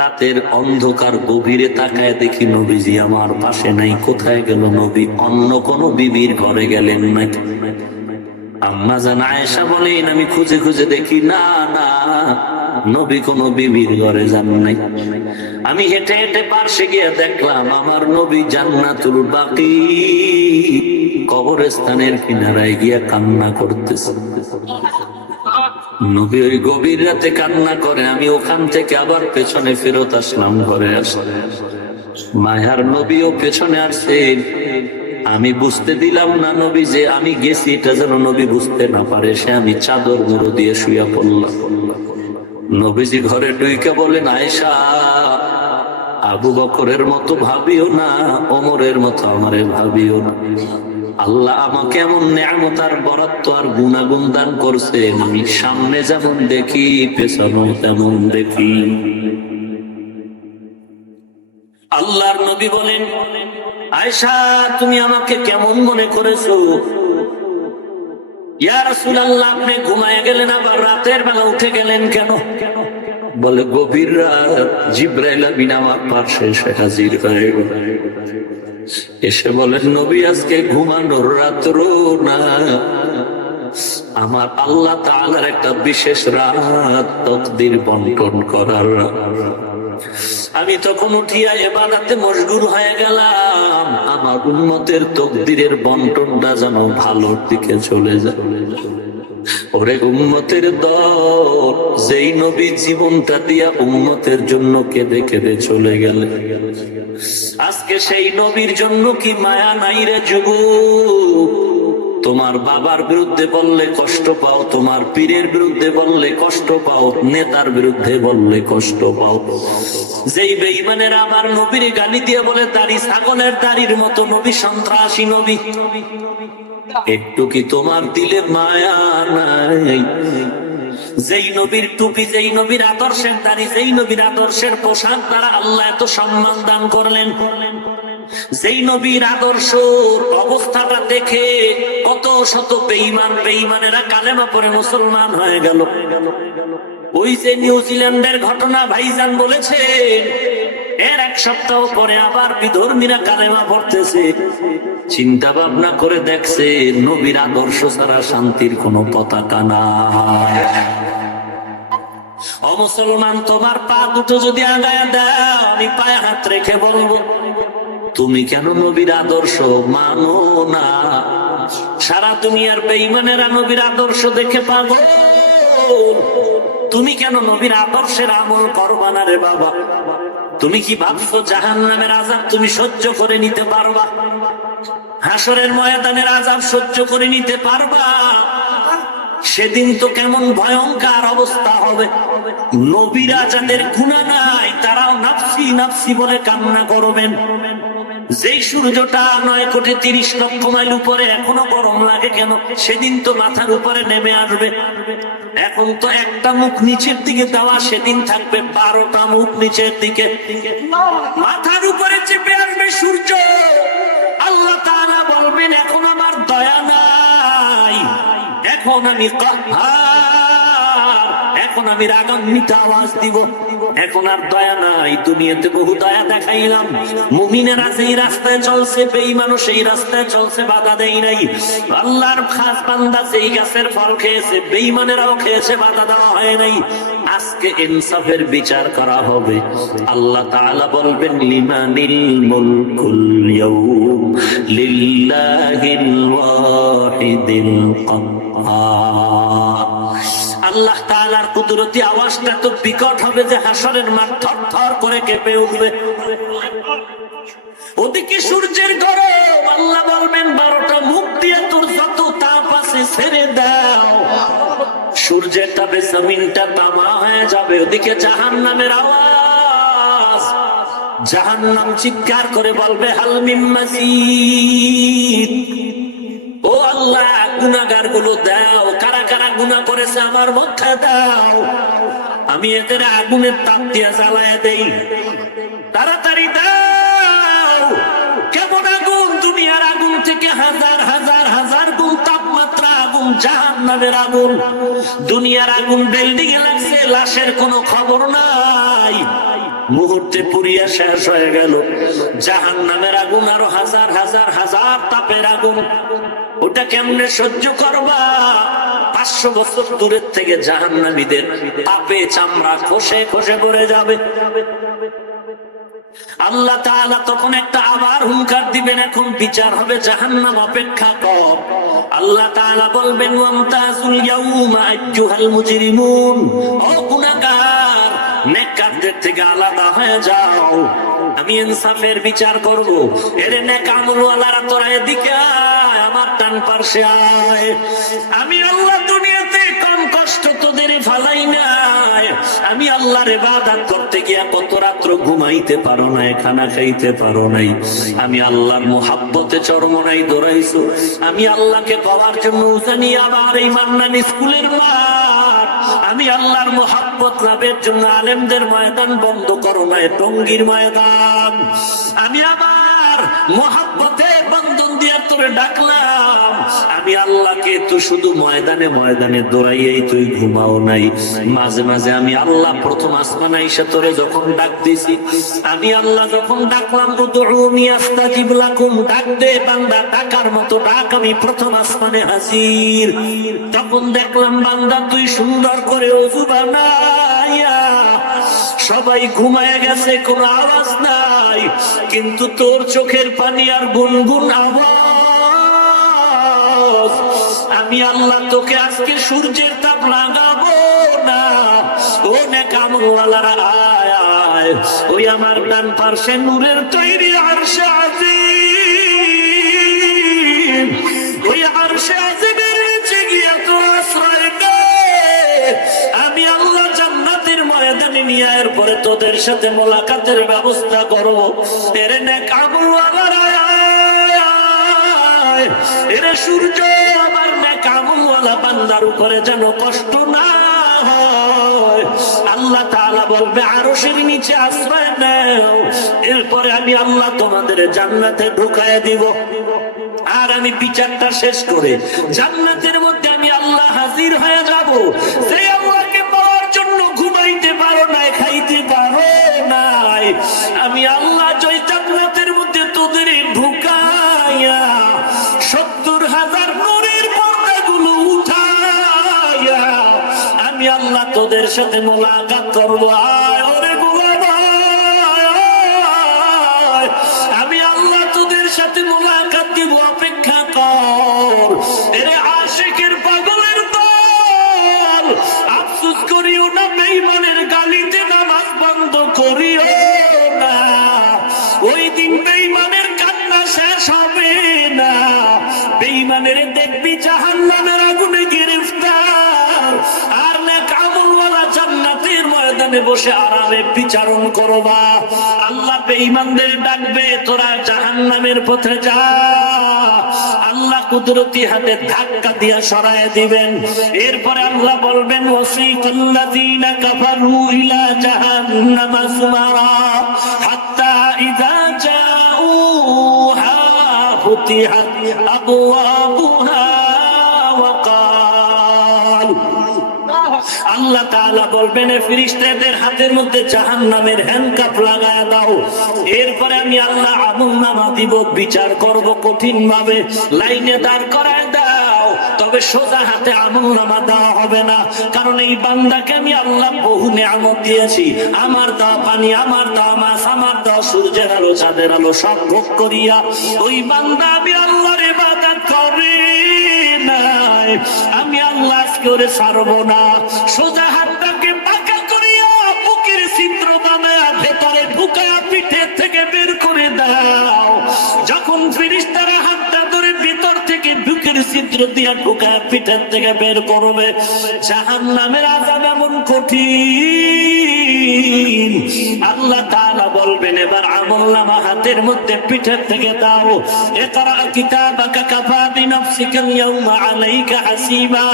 রাতের অন্ধকার গভীরে তাকায় দেখি নবীজি আমার পাশে নাই। কোথায় গেল নবী? অন্য কোন বিবির ঘরে গেলেন নাকি? আম্মা জান আয়েশা বলেন, আমি খুঁজে খুঁজে দেখি না, না, নবী কোন বিবির ঘরে যান নাই। আমি হেঁটে হেঁটে পাশে গিয়ে দেখলাম আমার নবী জান্নাতুল বাকি কবরস্থানের কিনারায় গিয়া কান্না করতেছে। নবী ওই গভীর রাতে কান্না করে, আমি ওখান থেকে আবার পেছনে ফেরত আসলাম, ঘরে আসলে মায়ার নবীও পেছনে আসছেন। আমি বুঝতে দিলাম না নবী যে আমি গেছি, এটা যেন নবী বুঝতে না পারে। সে আমি চাদর মুড়ো দিয়ে শুয়ে পড়লাম। নবীজি ঘরে ঢুকে বলেন, আয়েশা, আবু বকরের মতো ভাবিও না, ওমরের মতো আমারে ভাবিও না। আল্লাহ আমাকে এমন নেয়ামত আর বরাদ্দ আর গুণাগুণ দান করছে, আমি সামনে যেমন দেখি পেছনেও তেমন দেখি। আল্লাহর নবী বলেন, আয়েশা, তুমি আমাকে কেমন মনে করেছো? ইয়া রাসূলুল্লাহ, আপনি ঘুমায় গেলেন, আবার রাতের বেলা উঠে গেলেন কেন? বলে, গভীর রাত, জিবরাইল আমিন আমার পাশে এসে হাজির হয়ে গেল। এসে বলেন, নবী, আজকে ঘুমানোর রাত্র না, আমার আল্লাহ তাআলার একটা বিশেষ রাত, তাকদীর বন্টন করার রাত। আমি তখন উঠিয়া ইবাদতে মশগুল হয়ে গেলাম, আমার উম্মতের তাকদীরের বন্টনটা যেন ভালোর দিকে চলে যায়। ওরে উম্মতের দল, যেই নবী জীবনটা দিয়া উম্মতের জন্য কেঁদে কেঁদে চলে গেলেন, আজকে সেই নবীর জন্য কি মায়া নাই রে যুবক? তোমার বাবার বিরুদ্ধে বললে কষ্ট পাও, তোমার পীরের বিরুদ্ধে বললে কষ্ট পাও, নেতার বিরুদ্ধে বললে কষ্ট পাও। যেই বেঈমানের আমার নবীর গালি দিয়ে বলে দাড়ি ছাগলের দাড়ির মতো নবী সন্ত্রাসী নবী, একটু কি তোমার দিলে মায়া নাই? যেই নবীর টুপি, যেই নবীর আদর্শের দাড়ি, যেই নবীর আদর্শের পোশাক দ্বারা আল্লাহ এত সম্মান দান করলেন, যেই নবীর আদর্শ অবস্থাটা দেখে কত শত বেঈমানেরা কালেমা পড়ে মুসলমান হয়ে গেল। ওই যে নিউজিল্যান্ডের ঘটনা ভাইজান বলেছেন, এর এক সপ্তাহ পরে আবার বিধর্মীরা কালেমা পড়তেছে। চিন্তা ভাবনা করে দেখছে, নবীর আদর্শ ছাড়া শান্তির কোনো পতাকা নাই। ও মুসলমান, তোমার পা দুটো যদি আগায় দাও, আমি পায়ে হাত রেখে বলবো, তুমি কেন নবীর আদর্শ মানো না? সারা দুনিয়ার বেঈমানেরা নবীর আদর্শ দেখে পাগল, তুমি কেন নবীর আদর্শের আমল করবা না রে বাবা? তুমি কি ভাবছো জাহান্নামের আযাব তুমি সহ্য করে নিতে পারবা? হাসরের ময়দানের আযাব সহ্য করে নিতে পারবা? সেদিন তো কেমন ভয়ঙ্কর অবস্থা হবে। নবীরা যাদের গুনাহ নাই, তারাও নাফসি নাফসি বলে কান্না করবেন। যেই সূর্যটা 9,30,00,000 মাইল উপরে, এখনো গরম লাগে কেন? সেদিন তো মাথার উপরে নেমে আসবে। এখন তো একটা মুখ নিচের দিকে দেওয়া, সেদিন থাকবে 12টা মুখ নিচের দিকে। মাথার উপরে চেপে আসবে সূর্য। আল্লাহ তাআলা বলবেন, এখন আমার দয়া নাই, এখন আমি কাহ্হার, এখন আমি রাগান্বিত আওয়াজ দিব। এখন আর দয়া নাই, দুনিয়াতে বহু দয়া দেখাইলাম। মুমিনেরা যেই রাস্তায় চলছে, বেঈমানও সেই রাস্তায় চলছে, বাধা দেই নাই। আল্লাহর খাস বান্দা যেই গাছের ফল খেয়েছে, বেঈমানেরাও খেয়েছে, বাধা দেওয়া হয় নাই। আজকে ইনসাফের বিচার করা হবে। আল্লাহ তাআলা বলবেন, লিমানিল মুলকুল ইয়াউম লিল্লাহিল ওয়াহিদিল কাহ্হার। আল্লাহ তাআলার কুদরতি আওয়াজটা তো বিকট হবে যে হাসরের মাঠ থরথর করে কেঁপে উঠবে। ওদিকে সূর্যের গরম, আল্লাহ বলবেন 12টা মুখ দিয়ে তোর যত তাপ আছে ছেড়ে দাও। সূর্যের তাপে জমিনটা তামা হয়ে যাবে। ওদিকে জাহান্নামের আওয়াজ, জাহান্নাম চিৎকার করে বলবে, হাল মিন মাজিদ। ও আল্লাহ, গুনাহগার গুলো দাও, কারা কারা গুনাহ করেছে আমার মধ্যে দাও, আমি এদের আগুনের তাপ দিয়ে জ্বালায় দেই, তাড়াতাড়ি দাও। কেমন আগুন? দুনিয়ার আগুন থেকে হাজার হাজার হাজার গুণ তাপমাত্রা আগুন, জাহান্নামের আগুন। দুনিয়ার আগুন বিল্ডিং এ লাগছে, লাশের কোনো খবর নাই, মুহূর্তে পুড়িয়া শেষ হয়ে গেল। জাহান্নামের আগুন আরো হাজার হাজার হাজার তাপের আগুন। ওটা কেমনে সহ্য করবা? 500 বছর দূরের থেকে জাহান্নামীদের তাপে চামড়া খসে খসে পড়ে যাবে। আল্লাহ তাআলা তখন একটা আবার হুঙ্কার দিবেন, এখন বিচার হবে, জাহান্নাম অপেক্ষা কর। আল্লাহ তাআলা বলবেন, ওয়ামতাজুল ইয়াউমা আইয়ুহাল মুজরিমুন। ও গুনাহগার, নেককারদের থেকে আলাদা হয়ে যাও, আমি ইনসাফের বিচার করব। এর নেক আমলওয়ালারা তোরা এদিকে আয়, আমার ডান পাশে আয়। আমি আল্লাহ দুনিয়াতে কম কষ্ট তোদের ফালাই নাই। আমি আল্লাহর ইবাদত করতে গিয়া কত রাত্র ঘুমাইতে পারো নাই, খানা খাইতে পারো নাই। আমি আল্লাহর মুহাব্বতে চরমনাই দৌড়াইছো। আমি আল্লাহকে পাওয়ার জন্য জানি আবার এই মান্নান স্কুলের মাঠ। আমি আল্লাহর মুহাব্বত লাভের জন্য আলেমদের ময়দান বন্ধ করো নাই, টঙ্গীর ময়দান। আমি আবার মুহাব্বতে বন্ধন দিয়া তোরে ডাকলাম। আমি আল্লাহকে তো শুধু ময়দানে ময়দানে দৌড়াইয়াই তুই ঘুমাও নাই। মাঝে মাঝে আমি আল্লাহ প্রথম আসমানে এসে তোরে যখন ডাক দিছি, আমি আল্লাহ যখন ডাকলাম, উদউনি আস্তাজিব লাকুম, ডাক দে বান্দা, ডাকার মতো ডাক, আমি প্রথম আসমানে হাজির। তখন দেখলাম বান্দা তুই সুন্দর করে ওযু বানাইয়া, সবাই ঘুমায় গেছে, কোনো আওয়াজ নাই, কিন্তু তোর চোখের পানি আর গুনগুন আওয়াজ। আমি আল্লাহ তোকে আজকে সূর্যের তাপ লাগাবো না। ও নেক আমলওয়ালারা আয় আয়, ওই আমার ডান পাশে নূরের তৈরি আরশে আজিম, ওই আরশে আজিমের নিচে গিয়ে তো আশ্রয় নে। আমি আল্লাহ জান্নাতের ময়দানে নিয়ে এরপরে তোদের সাথে মোলাকাতের ব্যবস্থা করব। এর নেক আমলওয়ালারা আয়, এর সূর্য আমার নেক আমলওয়ালা বান্দার উপরে যেন কষ্ট না হয়। আল্লাহ তাআলা বলবে, আরশের নিচে আশ্রয় নাও। এরপরে আমি আল্লাহ তোমাদের জান্নাতে ঢুকায় দিব। আর আমি বিচারটা শেষ করে জান্নাতের মধ্যে আমি আল্লাহ হাজির হয়ে যাব। সেই আল্লাহকে পাওয়ার জন্য ঘুমাইতে পারো নাই, খাইতে পারো নাই, আমি আল্লাহ জয় জান্নাতের মধ্যে তোদের ঢুকাইয়া 70,000 নূরের পর্দাগুলো উঠাইয়া আমি আল্লাহ তোদের সাথে মোলাকাত করবো। আয় ওরে গোলাম আয়, আমি আল্লাহ তোদের সাথে মোলাকাত দিব, অপেক্ষা কর। এরে আশিকের পাগলের দল, আফসোস করিও না, বেঈমানের গালিতে নামাজ বন্ধ করিও না। ওই দিন বেঈমানের কান্না শেষ হবে না। বেঈমানের দেখবি জাহান্নামের আগুনে গ্রেফতার, আর নেক আমলওয়ালা জান্নাতের ময়দানে বসে আরামে বিচারণ করবা। আল্লাহ বেঈমানদের ডাকবে, তোরা জাহান্নামের পথে যা। আল্লাহ কুদরতি হাতে ধাক্কা দিয়া সরায় দিবেন। এরপরে আল্লাহ বলবেন, ওয়াসিকাল্লাযীনা কাফারু ইলা জাহান্নামা যুমারা হাত্তা ইযা জাউহা ফুতিহাত আবওয়াবুহা ওয়া ক্বাল। আল্লাহ তাআলা বলবেন ফেরেশতাদের হাতের মধ্যে জাহান্নামের হ্যান্ডকাপ লাগায়া দাও। এরপরে আমি আল্লাহ আমলনামা দিব, বিচার করব কঠিন ভাবে, লাইনে দাঁড় করায় দাও। তবে সোজা হাতে আমলনামা দেওয়া হবে না, কারণ এই বান্দাকে আমি আল্লাহ বহু নিয়ামত দিয়েছি। আমার দেওয়া পানি, আমার দেওয়া মাছ, আমার দেওয়া সূর্যের আলো, চাঁদের আলো সব ভোগ করিয়া ওই বান্দা আমি আল্লাহর ইবাদত করি নাই। আমি আল্লাহ আজকে ওরে ছাড়বো না। সোজা হাতটাকে পাকা করিয়া বুকের ছিদ্র বানায়া ভেতরে ঢুকায়া পিঠের থেকে বের করে দাও। যখন ফেরেশতারা হাতটা ধরে ভিতর থেকে বুকের ছিদ্র দিয়া ঢুকায়া পিঠের থেকে বের করবে, জাহান্নামের আযাব এমন কঠিন, আল্লাহ তাআলা বলবেন এবার আমলনামা হাতের মধ্যে পিঠের থেকে দাও। ইকরা কিতাবাকা কাফা বিনাফসিকা ইয়াউমা আলাইকা হাসিবা।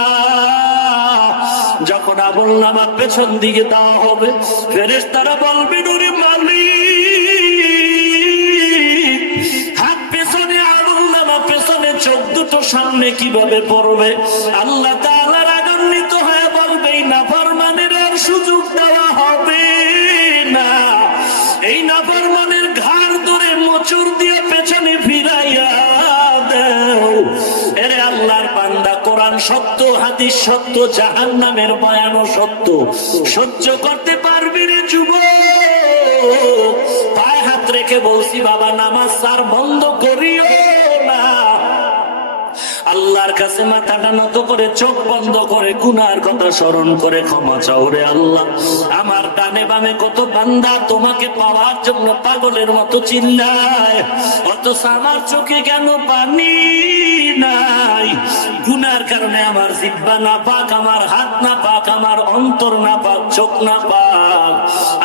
যখন আমলনামা পেছন দিকে দেওয়া হবে, ফেরেশতারা বলবেন ওরে মালিক, হাত পেছনে আমলনামা পেছনে, চোখ দুটো সামনে কিভাবে পড়বে? আল্লাহ তাআলা রাগান্বিত হয়ে বলবে এই নাফরমানের আর সুযোগ দেওয়া হবে না। এই নাফরমানের ঘাড় ধরে মোচড় দিয়ে পেছনে ফিরাইয়া দাও। এরে আল্লাহর বান্দা, কোরআন সত্য, হাদিস সত্য, জাহান্নামের বয়ানও সত্য। সহ্য করতে পারবি রে যুবক? পায়ে হাত রেখে বলছি বাবা, নামাজ আর বন্ধ করিও না। আল্লাহর কাছে মাথাটা নত করে, চোখ বন্ধ করে, গুনার কথা স্মরণ করে ক্ষমা চাও রে আল্লাহ। আমার ডানে বামে কত বান্দা তোমাকে পাওয়ার জন্য পাগলের মতো চিল্লায়, অথচ আমার চোখে কেন পানি নাই? গুনার কারণে আমার জিহ্বা না পাক, আমার হাত না পাক, আমার অন্তর না পাক, চোখ না পাক।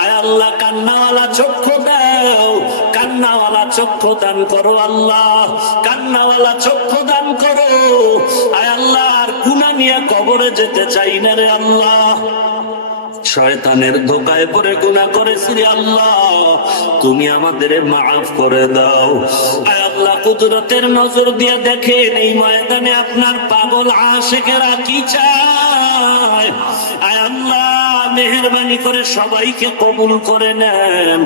আয় আল্লাহ, কান্নাওয়ালা চক্ষু দাও, কান্নাওয়ালা চক্ষু দান করো আল্লাহ, কান্নাওয়ালা চক্ষু দান করো। আয় আল্লাহ, আর গুনাহ নিয়ে কবরে যেতে চাই না রে আল্লাহ। শয়তানের ধোকায় পড়ে গুনাহ করেছি রে আল্লাহ, তুমি আমাদের মাফ করে দাও। আয় আল্লাহ, কুদরতের নজর দিয়ে দেখেন এই ময়দানে আপনার পাগল আশিকেরা কি চায়। আয় আল্লাহ, মেহেরবানি করে সবাইকে কবুল করে নেন,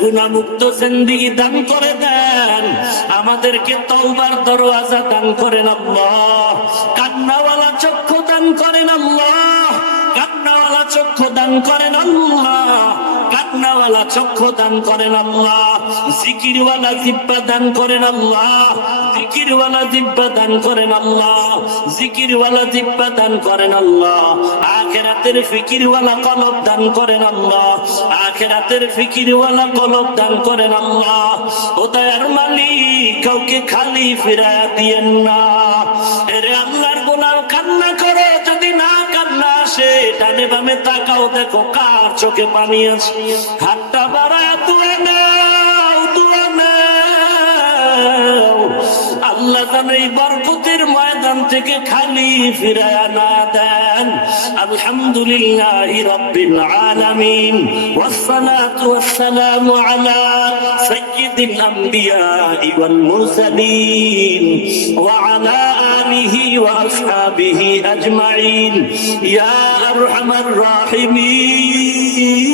গুনাহমুক্ত জিন্দেগি দান করে দেন, আমাদেরকে তওবার দরওয়াজা দান করেন আল্লাহ। কান্নাওয়ালা চক্ষু দান করেন আল্লাহ, কান্নাওয়ালা চক্ষু দান করেন আল্লাহ, কান্নাওয়ালা চক্ষু দান করেন আল্লাহ। জিকিরওয়ালা জিহ্বা দান করেন আল্লাহ, জিকিরওয়ালা জিহ্বা দান করেন আল্লাহ, জিকিরওয়ালা জিহ্বা দান করেন আল্লাহ। আখিরাতের ফিকিরওয়ালা কলব দান করেন আল্লাহ, আখিরাতের ফিকিরওয়ালা কলব দান করেন আল্লাহ। ও দয়ার মালিক, কাউকে খালি ফিরায়া দিয়েন না। এরে আল্লাহর গোলাম, কান্না করো, যদি না কান্না আসে ডানে বামে তাকাও, দেখো কার চোখে পানি আছে। হাতটা বাড়ায় দোয়া নাও, দোয়া নাও। আল্লাহ যেন এই বরকতের ময়দান থেকে খালি ফিরায়া না দেন। আলহামদুলিল্লাহি রাব্বিল আলামিন, ওয়াসসালাতু ওয়াসসালামু আলা সাইয়্যিদিল আমবিয়াই ওয়াল মুরসালিন ওয়া আলা আলিহি ওয়া আসহাবিহি আজমাইন ইয়া আরহামার রাহিমিন,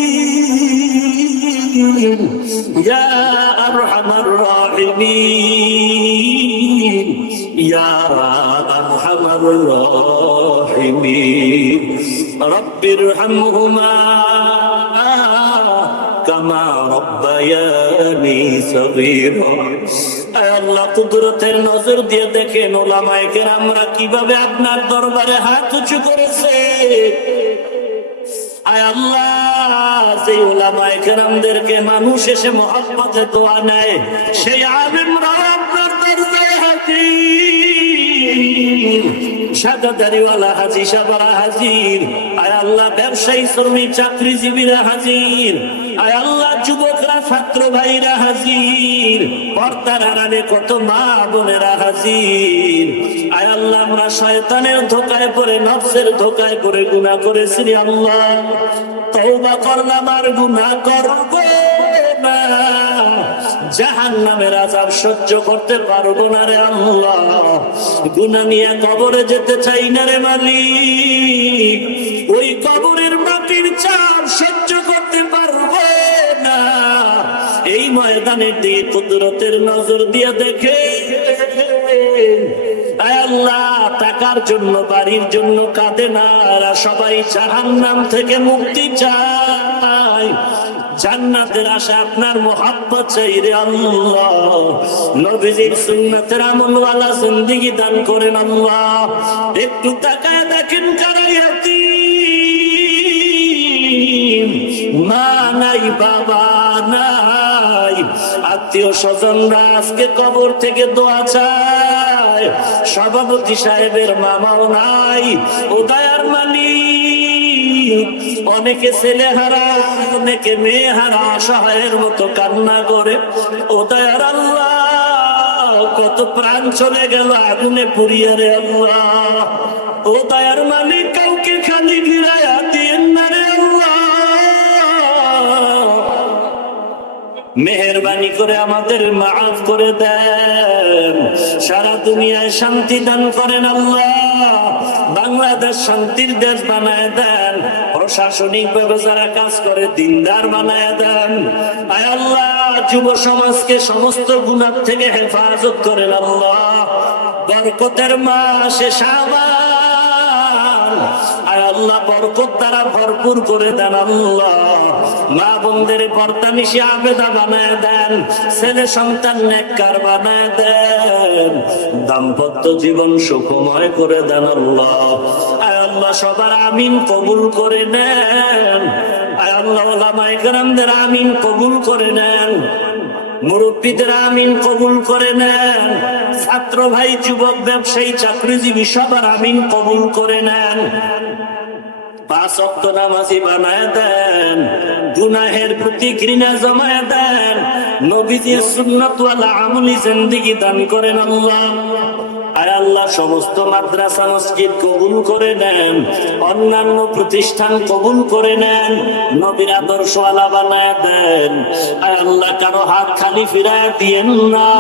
ইয়া আরহামার রাহিমিন, ইয়া আরহামার রাহিমিন। রব্বিরহামহুমা কামা রব্বায়ানি সগীরা। আল্লাহ, কুদরতের নজর দিয়ে দেখেন ওলামায়ে কেরামরা কিভাবে আপনার দরবারে হাত উঁচু করেছে। আয় আল্লাহ, যে ওলামায়ে কেরামদেরকে মানুষ এসে মহব্বতে দোয়া নেয়, সেই আলেমরা আপনার দরবারে হাজির। সাদা দাড়িওয়ালা হাজি সাহেবরা হাজির। আয় আল্লাহ, ব্যবসায়ী শ্রমিক চাকরিজীবীরা হাজির। আয় আল্লাহ, যুবকরা ছাত্র ভাইরা হাজির। পর্দার আড়ালে কত মা বোনেরা হাজির। আয় আল্লাহ, আমরা শয়তানের ধোকায় পড়ে, নফসের ধোকায় পড়ে গুনাহ করেছি আল্লাহ। তওবা করলাম, আর গুনাহ করব না। জাহান্নামের আযাব সহ্য করতে পারবো না রে আল্লাহ। গুনাহ নিয়ে কবরে যেতে চাই না রে মালিক। ওই কবরের সন্তানের দিকে কুদরতের নজর দিয়ে দেখে। আয় আল্লাহ, টাকার জন্য বাড়ির জন্য কাঁদে না, এরা সবাই জাহান্নাম থেকে মুক্তি চায়, জান্নাতের আশা আপনার মোহাব্বত চাই রে আল্লাহ। নবীজির সুন্নাতের আমলওয়ালা জিন্দেগি দান করেন আল্লাহ। একটু তাকায় দেখেন কারায়াতি মা নাই, বাবা নাই, আত্মীয় স্বজনরা আজকে কবর থেকে দোয়া চায়, সভাপতি সাহেবের মামাও নাই। ও দয়ার মালিক, অনেকে ছেলে হারা, অনেকে মেয়ে হারা, অসহায়ের মতো কান্না করে। ও দয়ার আল্লাহ, কত প্রাণ চলে গেল আগুনে পুড়িয়ে রে আল্লাহ। ও দয়ার মালিক, কাউকে খালি ফিরাইয়া দিয়েন না রে আল্লাহ। মেহেরবানি করে আমাদের মাফ করে দেন, সারা দুনিয়ায় শান্তি দান করেন আল্লাহ। বাংলাদেশ শান্তির দেশ বানায় দেন, প্রশাসনিক ভাবে যারা কাজ করে দিনদার বানায় দেন। আয় আল্লাহ, যুব সমাজকে সমস্ত গুনাহ থেকে হেফাজত করেন আল্লাহ। বরকতের মাসে শাবান, আয় আল্লাহ, বরকত দ্বারা ভরপুর করে দেন আল্লাহ। মা বোনদের পর্দা নিশি আবেদা বানায় দেন, ছেলে সন্তান নেককার বানায় দেন, দাম্পত্য জীবন সুখময় করে দেন আল্লাহ। আয় আল্লাহ, সবার আমিন কবুল করে নেন। আয় আল্লাহ, ওলামায়ে কেরামদের আমিন কবুল করে নেন, মুরব্বীদের আমিন কবুল করে নেন, ছাত্র ভাই, যুবক, ব্যবসায়ী, চাকরিজীবী সবার আমিন কবুল করে নেন। 5 ওয়াক্ত নামাজি বানায় দেন, গুনাহের প্রতি ঘৃণা জমায় দেন, নবীজির সুন্নাত ওয়ালা আমলি জিন্দেগি দান করেন আল্লাহ। আয় আল্লাহ, সমস্ত মাদ্রাসা মসজিদ কবুল করে নেন, অন্যান্য প্রতিষ্ঠান কবুল করে নেন, নবীর আদর্শ ওয়ালা বানায় দেন। আয় আল্লাহ, কারো হাত খালি ফিরায় দিয়েন না।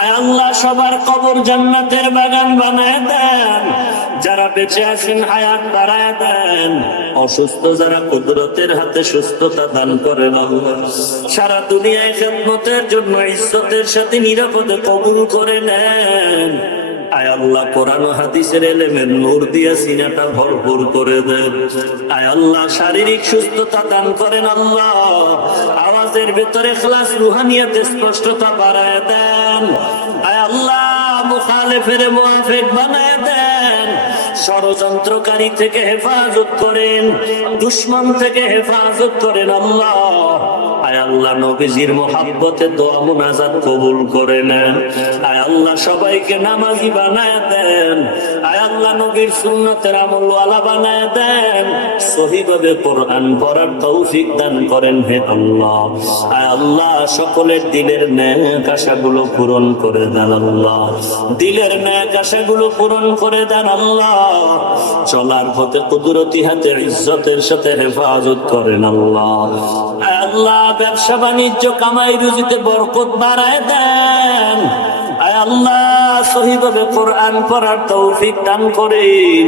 আয় আল্লাহ, সবার কবর জান্নাতের বাগান বানায় দেন। যারা বেঁচে আছেন হায়াত বাড়ায় দেন, অসুস্থ যারা কুদরতের হাতে সুস্থতা দান করেন আল্লাহ। সারা দুনিয়ায় খেদমতের জন্য ইজ্জতের সাথে নিরাপদে কবুল করে নেন। আয় আল্লাহ, কোরআন ও হাদিসের ইলমের নূর দিয়ে সিনাটা ভরপুর করে দেন। আয় আল্লাহ, শারীরিক সুস্থতা দান করেন আল্লাহ। আওয়াজের ভিতরে ইখলাস, রুহানিয়ত, স্পষ্টতা বাড়ায় দেন। আয় আল্লাহ, মুখালিফের মুওয়াফিক বানায় দেন। ষড়যন্ত্রকারী থেকে হেফাজত করেন, দুশমন থেকে হেফাজত করেন আল্লাহ। আয় আল্লাহ, নবীজির মুহাব্বতে দোয়া মুনাজাত কবুল করে নেন। আয় আল্লাহ, সবাইকে নামাজি বানায় দেন। আয় আল্লাহ, নবীর সুন্নতের আমল ওয়ালা বানায় দেন। সহিভাবে কোরআন পড়ার তৌফিক দান করেন হে আল্লাহ। আয় আল্লাহ, সকলের দিলের নেক আশাগুলো পূরণ করে দেন আল্লাহ। দিলের নেক আশাগুলো পূরণ করে দেন আল্লাহ। চলার পথে কুদরতি হাতে ইজ্জতের সাথে হেফাজত করেন আল্লাহ। আয় আল্লাহ, ব্যবসা বাণিজ্য কামাই রুজিতে বরকত বাড়ায় দেন। আয় আল্লাহ, সহিভাবে কোরআন পড়ার তৌফিক দান করেন।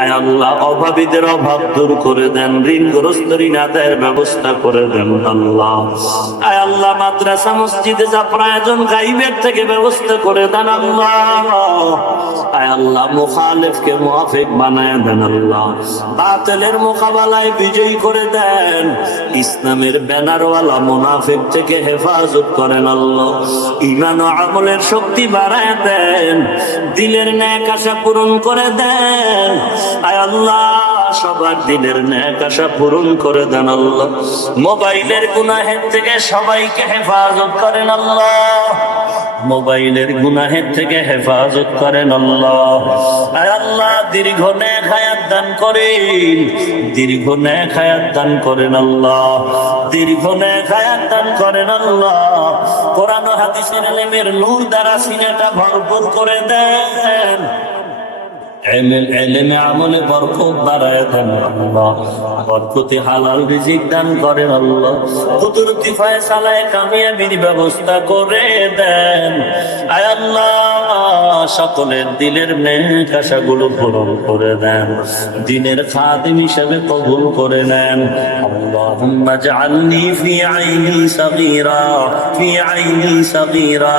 আয় আল্লাহ, অভাবীদের অভাব দূর করে দেন, ঋণগ্রস্ত ঋণ আদায়ের ব্যবস্থা করে দেন আল্লাহ। আয় আল্লাহ, মাদ্রাসা মসজিদে যা প্রয়োজন গাইবের থেকে ব্যবস্থা করে দেন আল্লাহ। আয় আল্লাহ, মুখালিফকে মুওয়াফিক বানায় দেন আল্লাহ। বাতিলের মোকাবেলায় বিজয়ী করে দেন। ইসলামের ব্যানারওয়ালা মুনাফিক থেকে হেফাজত করেন আল্লাহ। ঈমান ও আমলের শক্তি বাড়ায় দেন, দিলের নেক আশা পূরণ করে দেন। আয় আল্লাহ, সবার দিলের নেক আশা পূরণ করে দেন আল্লাহ। মোবাইলের গুনাহের থেকে সবাইকে হেফাজত করেন আল্লাহ। মোবাইলের গুনাহের থেকে হেফাজত করেন আল্লাহ। আয় আল্লাহ, দীর্ঘ নেক হায়াত দান করেন, দীর্ঘ নেক হায়াত দান করেন আল্লাহ, দীর্ঘ নেক হায়াত দান করেন আল্লাহ। কোরআন ও হাদিসের ইলমের নূর দ্বারা সিনাটা ভরপুর করে দেন। এলেমে আমলে বরকত বাড়ায় দেন আল্লাহ, বরকতে হালাল রিজিক দান করেন আল্লাহ, কুদরতি ফয়সালায় কামিয়াবির ব্যবস্থা করে দেন। আয় আল্লাহ, সকলের দিলের নেক আশাগুলো পূরণ করে দেন, দিনের খাদিম হিসেবে কবুল করে নেন। আল্লাহুম্মা জাআলনি ফি আইনি সাগীরা, ফি আইনি সাগীরা